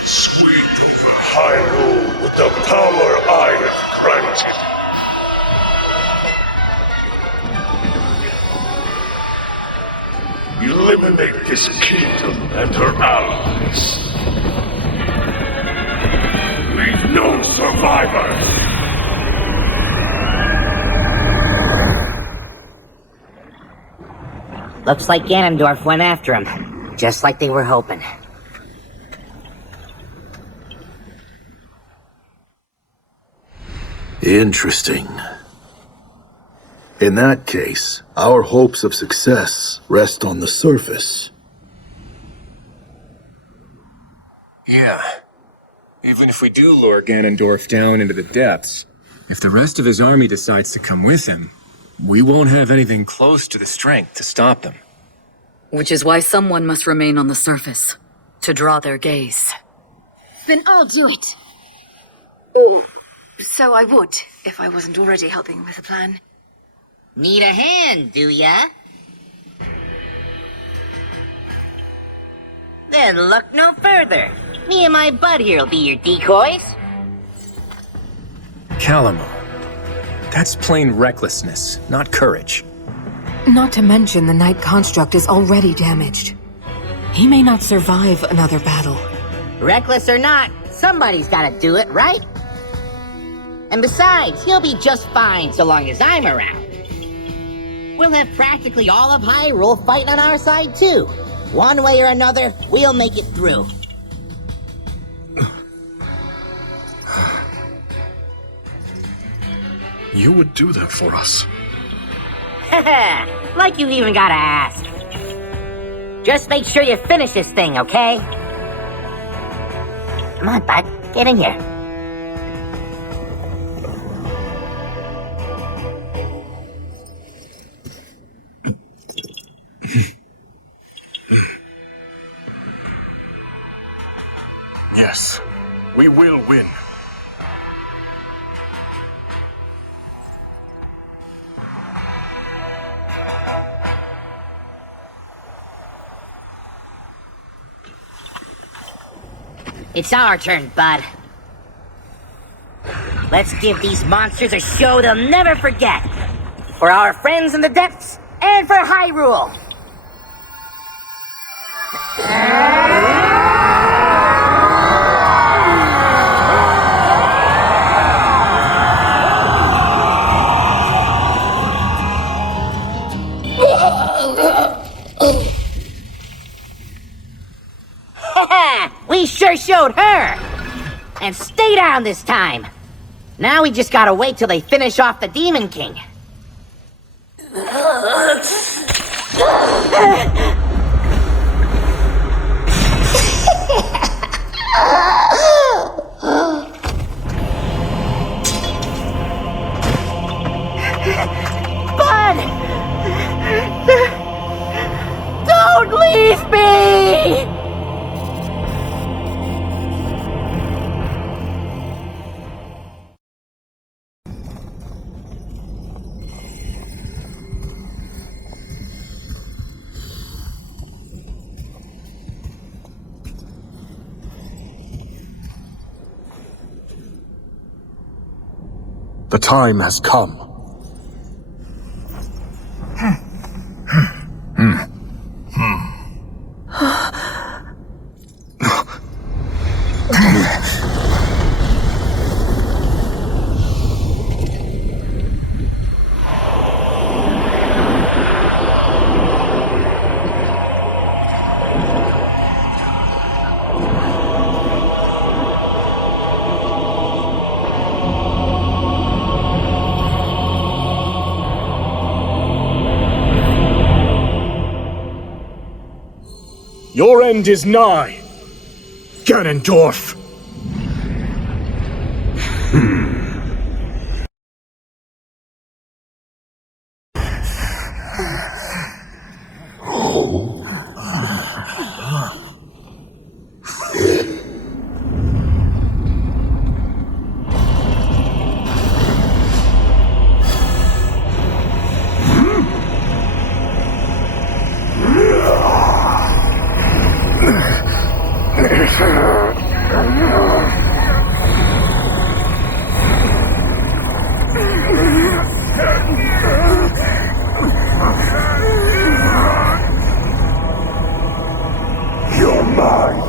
Sweep over Hyrule with the power I have granted. Eliminate this kingdom and her allies. Leave no survivors. Looks like Ganondorf went after him, just like they were hoping. Interesting. In that case, our hopes of success rest on the surface. Yeah. Even if we do lure Ganondorf down into the depths, if the rest of his army decides to come with him, we won't have anything close to the strength to stop them. Which is why someone must remain on the surface, to draw their gaze. Then I'll do it. So I would, if I wasn't already helping with the plan. Need a hand, do ya? Then look no further. Me and my bud here'll be your decoys. Calamo. That's plain recklessness, not courage. Not to mention the Knight construct is already damaged. He may not survive another battle. Reckless or not, somebody's gotta do it, right? And besides, he'll be just fine so long as I'm around. We'll have practically all of Hyrule fighting on our side, too. One way or another, we'll make it through. You would do that for us. Like you even gotta ask. Just make sure you finish this thing, okay? Come on, bud. Get in here. Yes, we will win. It's our turn, bud. Let's give these monsters a show they'll never forget. For our friends in the depths, and for Hyrule. We sure showed her! And stay down this time! Now we just gotta wait till they finish off the Demon King. Bud! Don't leave me! The time has come. Your end is nigh, Ganondorf. You're mine.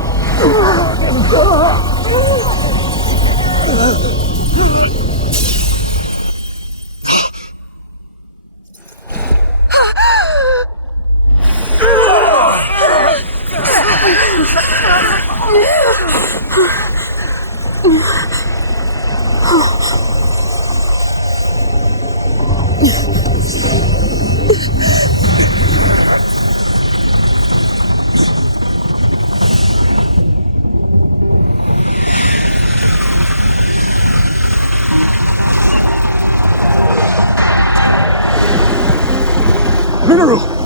Hyrule!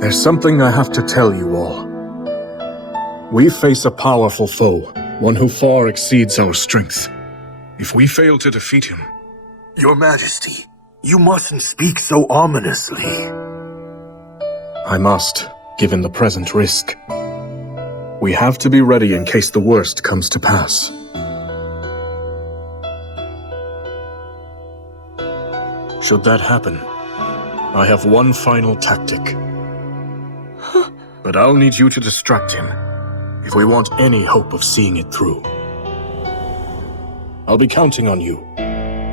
There's something I have to tell you all. We face a powerful foe, one who far exceeds our strength. If we fail to defeat him... Your Majesty, you mustn't speak so ominously. I must, given the present risk. We have to be ready in case the worst comes to pass. Should that happen, I have one final tactic. But I'll need you to distract him, if we want any hope of seeing it through. I'll be counting on you,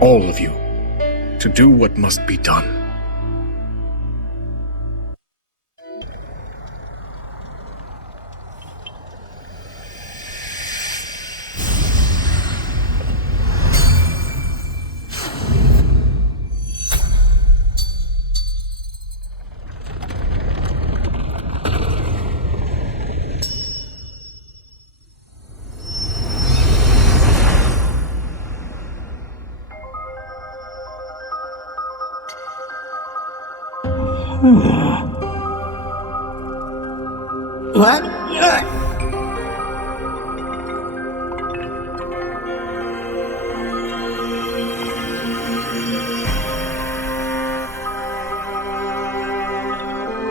all of you, to do what must be done. What?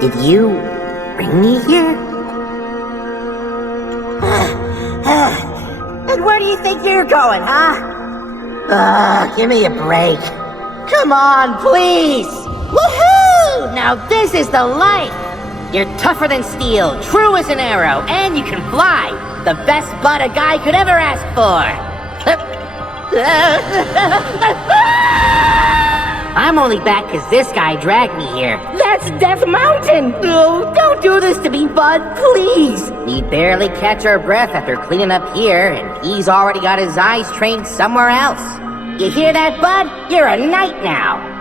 Did you bring me here? And where do you think you're going, huh? Give me a break. Come on, please! Woohoo! Now this is the life! You're tougher than steel, true as an arrow, and you can fly! The best butt a guy could ever ask for! I'm only back because this guy dragged me here. That's Death Mountain! No, don't do this to me, bud, please! We barely catch our breath after cleaning up here, and he's already got his eyes trained somewhere else. You hear that, bud? You're a knight now!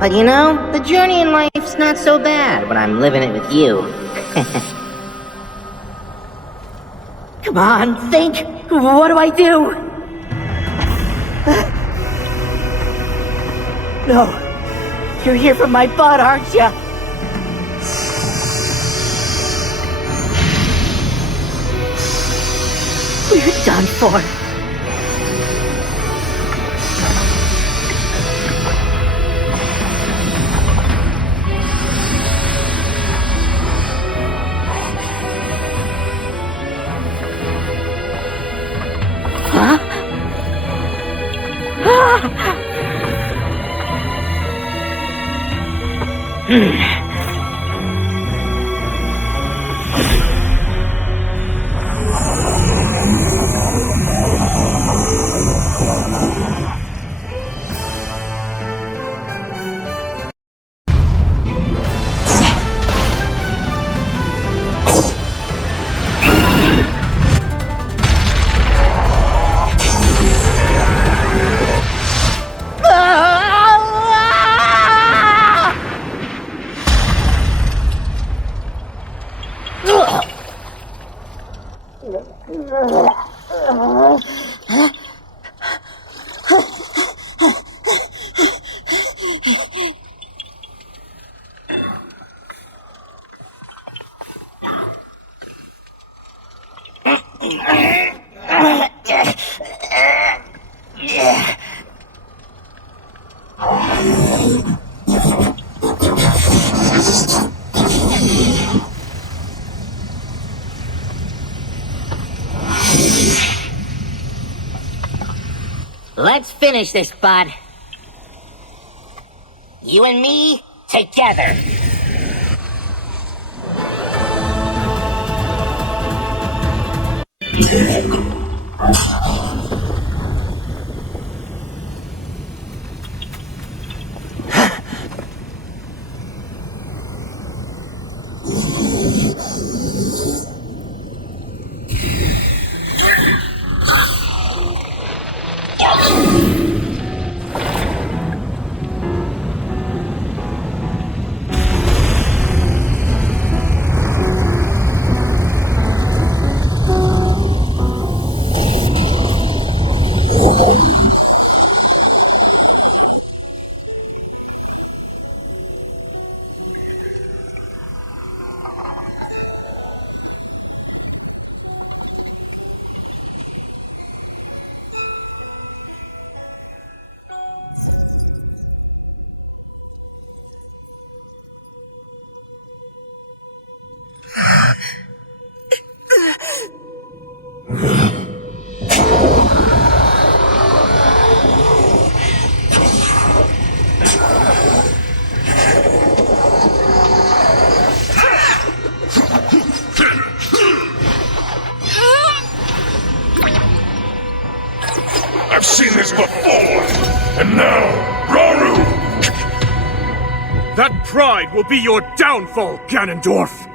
But you know, the journey in life's not so bad when I'm living it with you. Come on, think! What do I do? No, you're here for my butt, aren't you? We're done for. Huh? Let's finish this, bud. You and me, together. I've seen this before! And now, Raru! That pride will be your downfall, Ganondorf!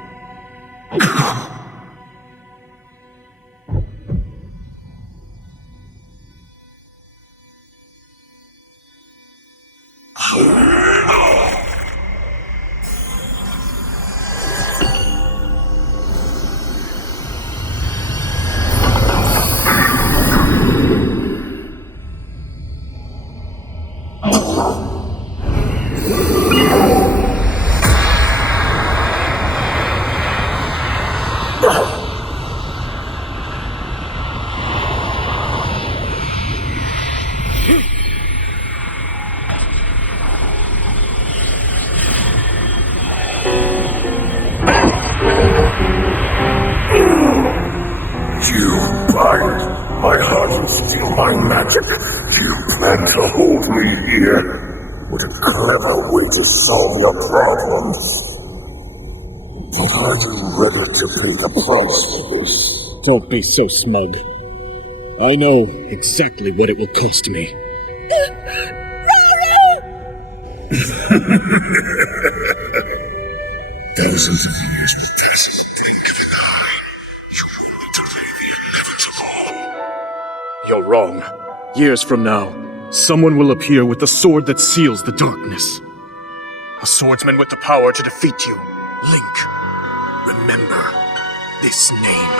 You bind my heart and steal my magic. You plan to hold me here. What a clever way to solve your problems. But are you ready to pay the price for this? Don't be so smug. I know exactly what it will cost me. Thousands of years will pass in the blink of an eye. You will delay the inevitable. You're wrong. Years from now, someone will appear with the sword that seals the darkness. A swordsman with the power to defeat you. Link, remember this name.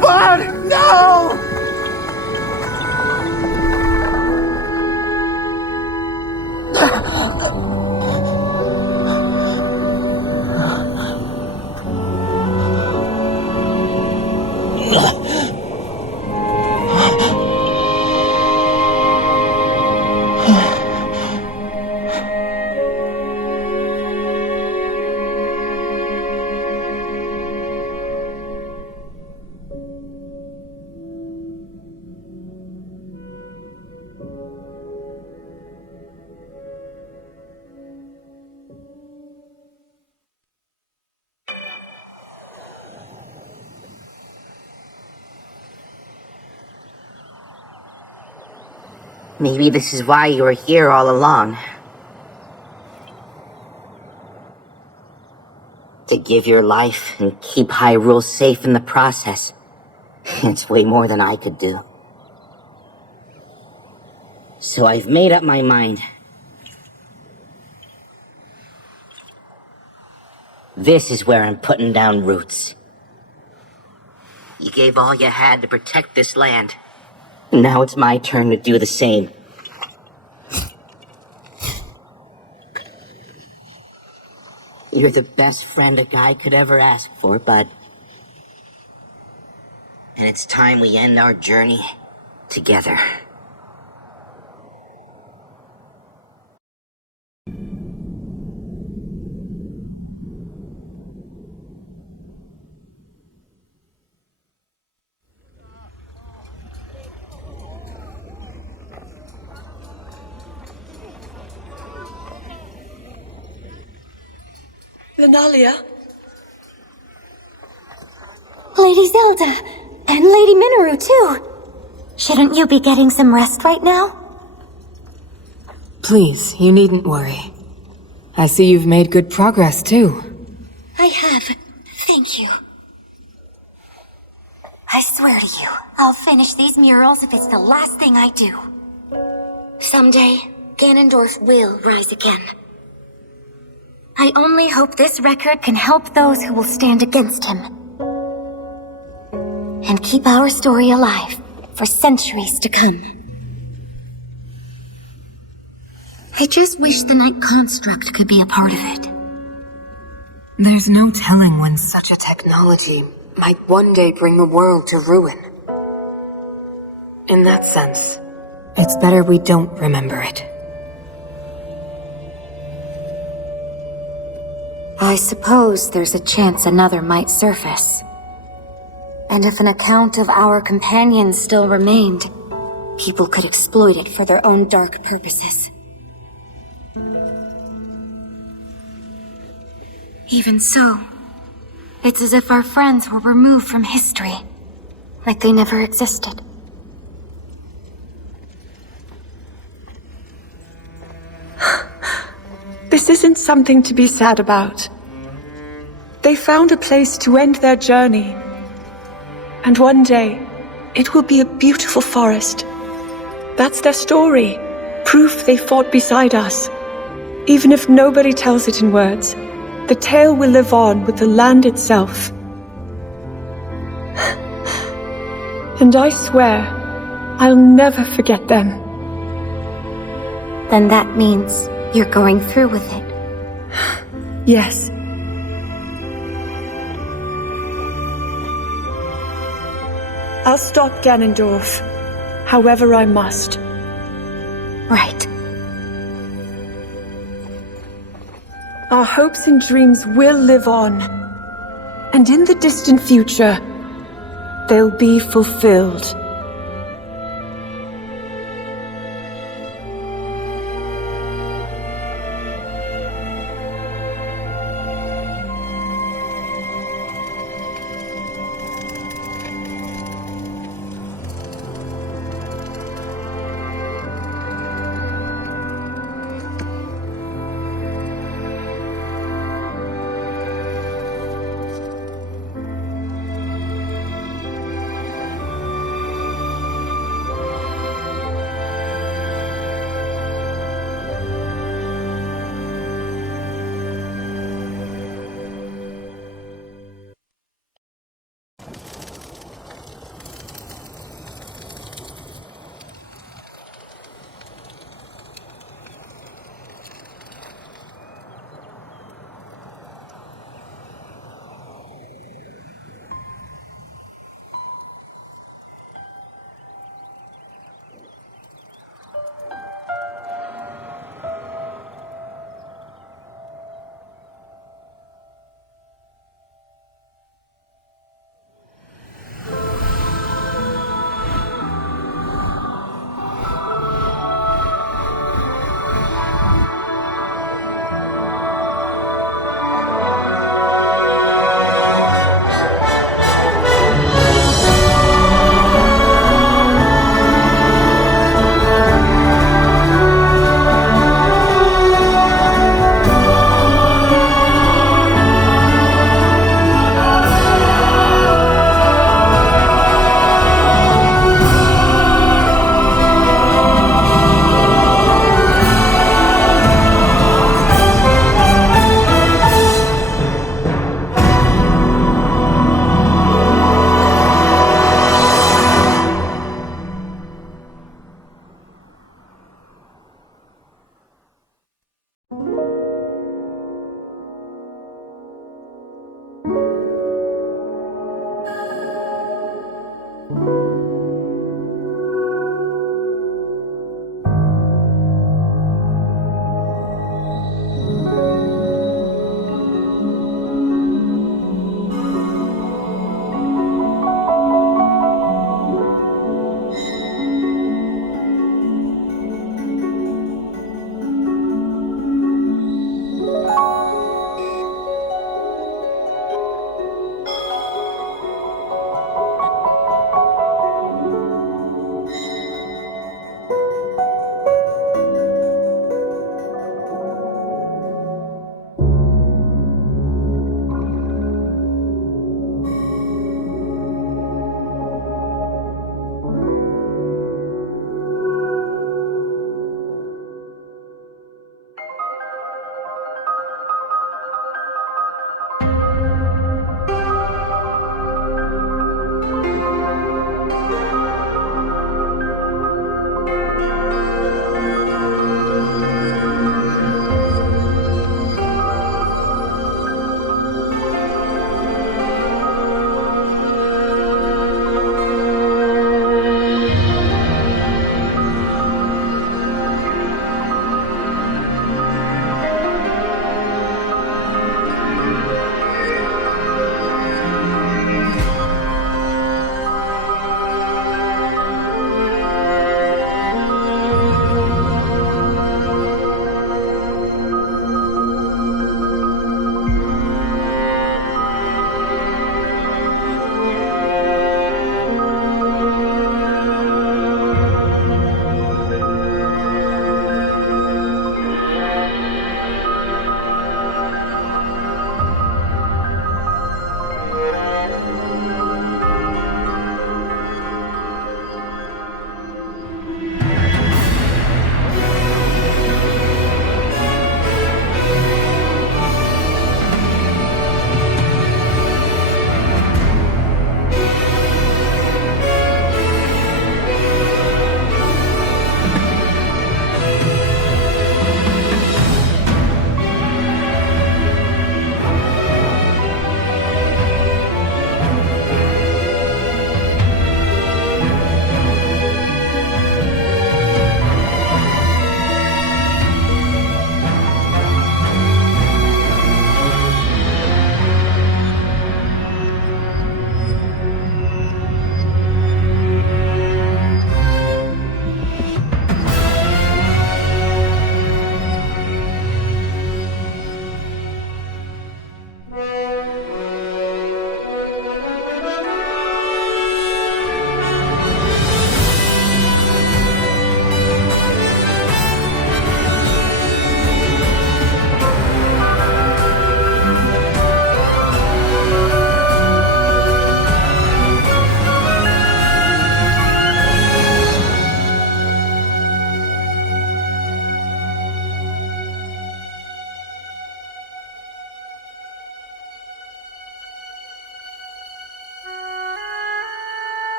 Bud, no! Maybe this is why you were here all along. To give your life and keep Hyrule safe in the process. It's way more than I could do. So I've made up my mind. This is where I'm putting down roots. You gave all you had to protect this land. Now it's my turn to do the same. You're the best friend a guy could ever ask for, bud. And it's time we end our journey together. Lenalia? Lady Zelda, and Lady Minoru too. Shouldn't you be getting some rest right now? Please, you needn't worry. I see you've made good progress too. I have. Thank you. I swear to you, I'll finish these murals if it's the last thing I do. Someday, Ganondorf will rise again. I only hope this record can help those who will stand against him. And keep our story alive for centuries to come. I just wish the Night Construct could be a part of it. There's no telling when such a technology might one day bring the world to ruin. In that sense, it's better we don't remember it. I suppose there's a chance another might surface. And if an account of our companions still remained, people could exploit it for their own dark purposes. Even so, it's as if our friends were removed from history, like they never existed. This isn't something to be sad about. They found a place to end their journey. And one day, it will be a beautiful forest. That's their story. Proof they fought beside us. Even if nobody tells it in words, the tale will live on with the land itself. And I swear, I'll never forget them. Then that means you're going through with it. Yes. I'll stop Ganondorf, however I must. Right. Our hopes and dreams will live on. And in the distant future, they'll be fulfilled.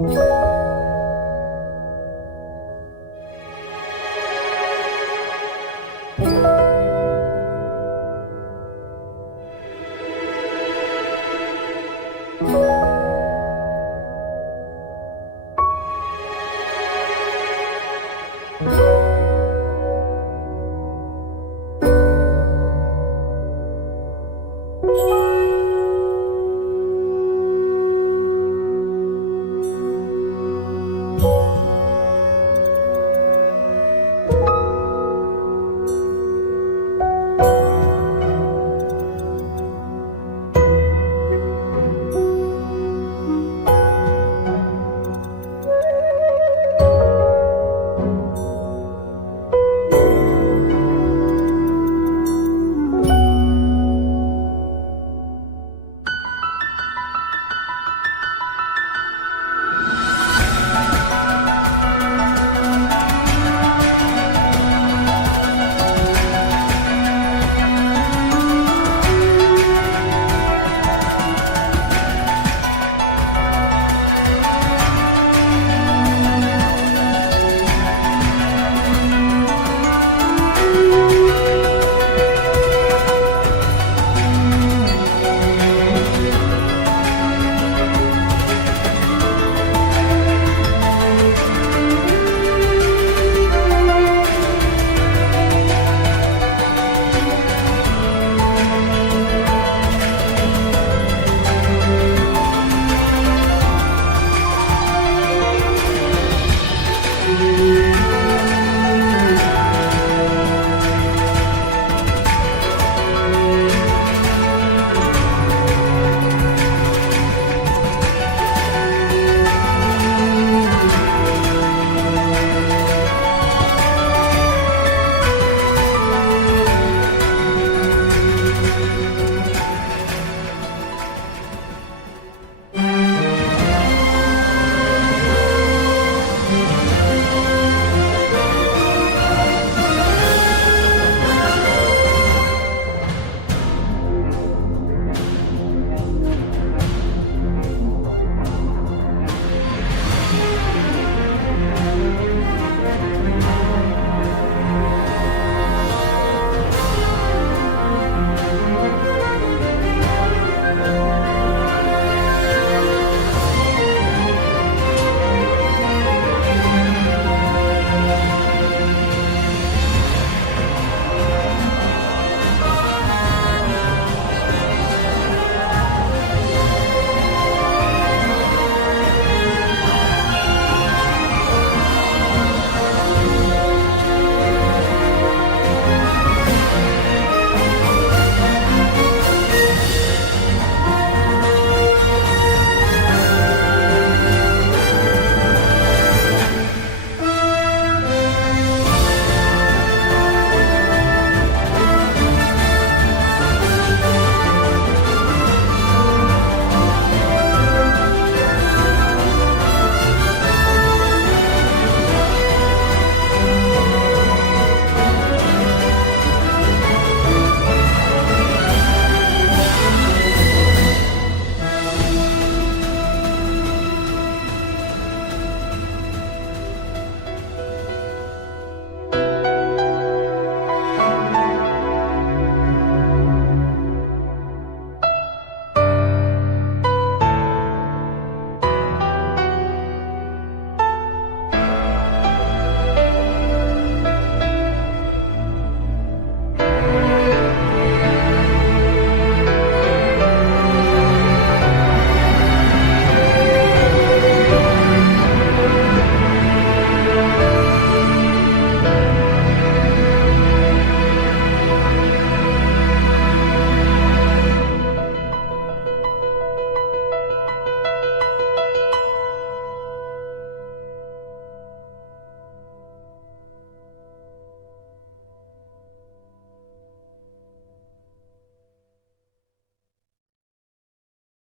you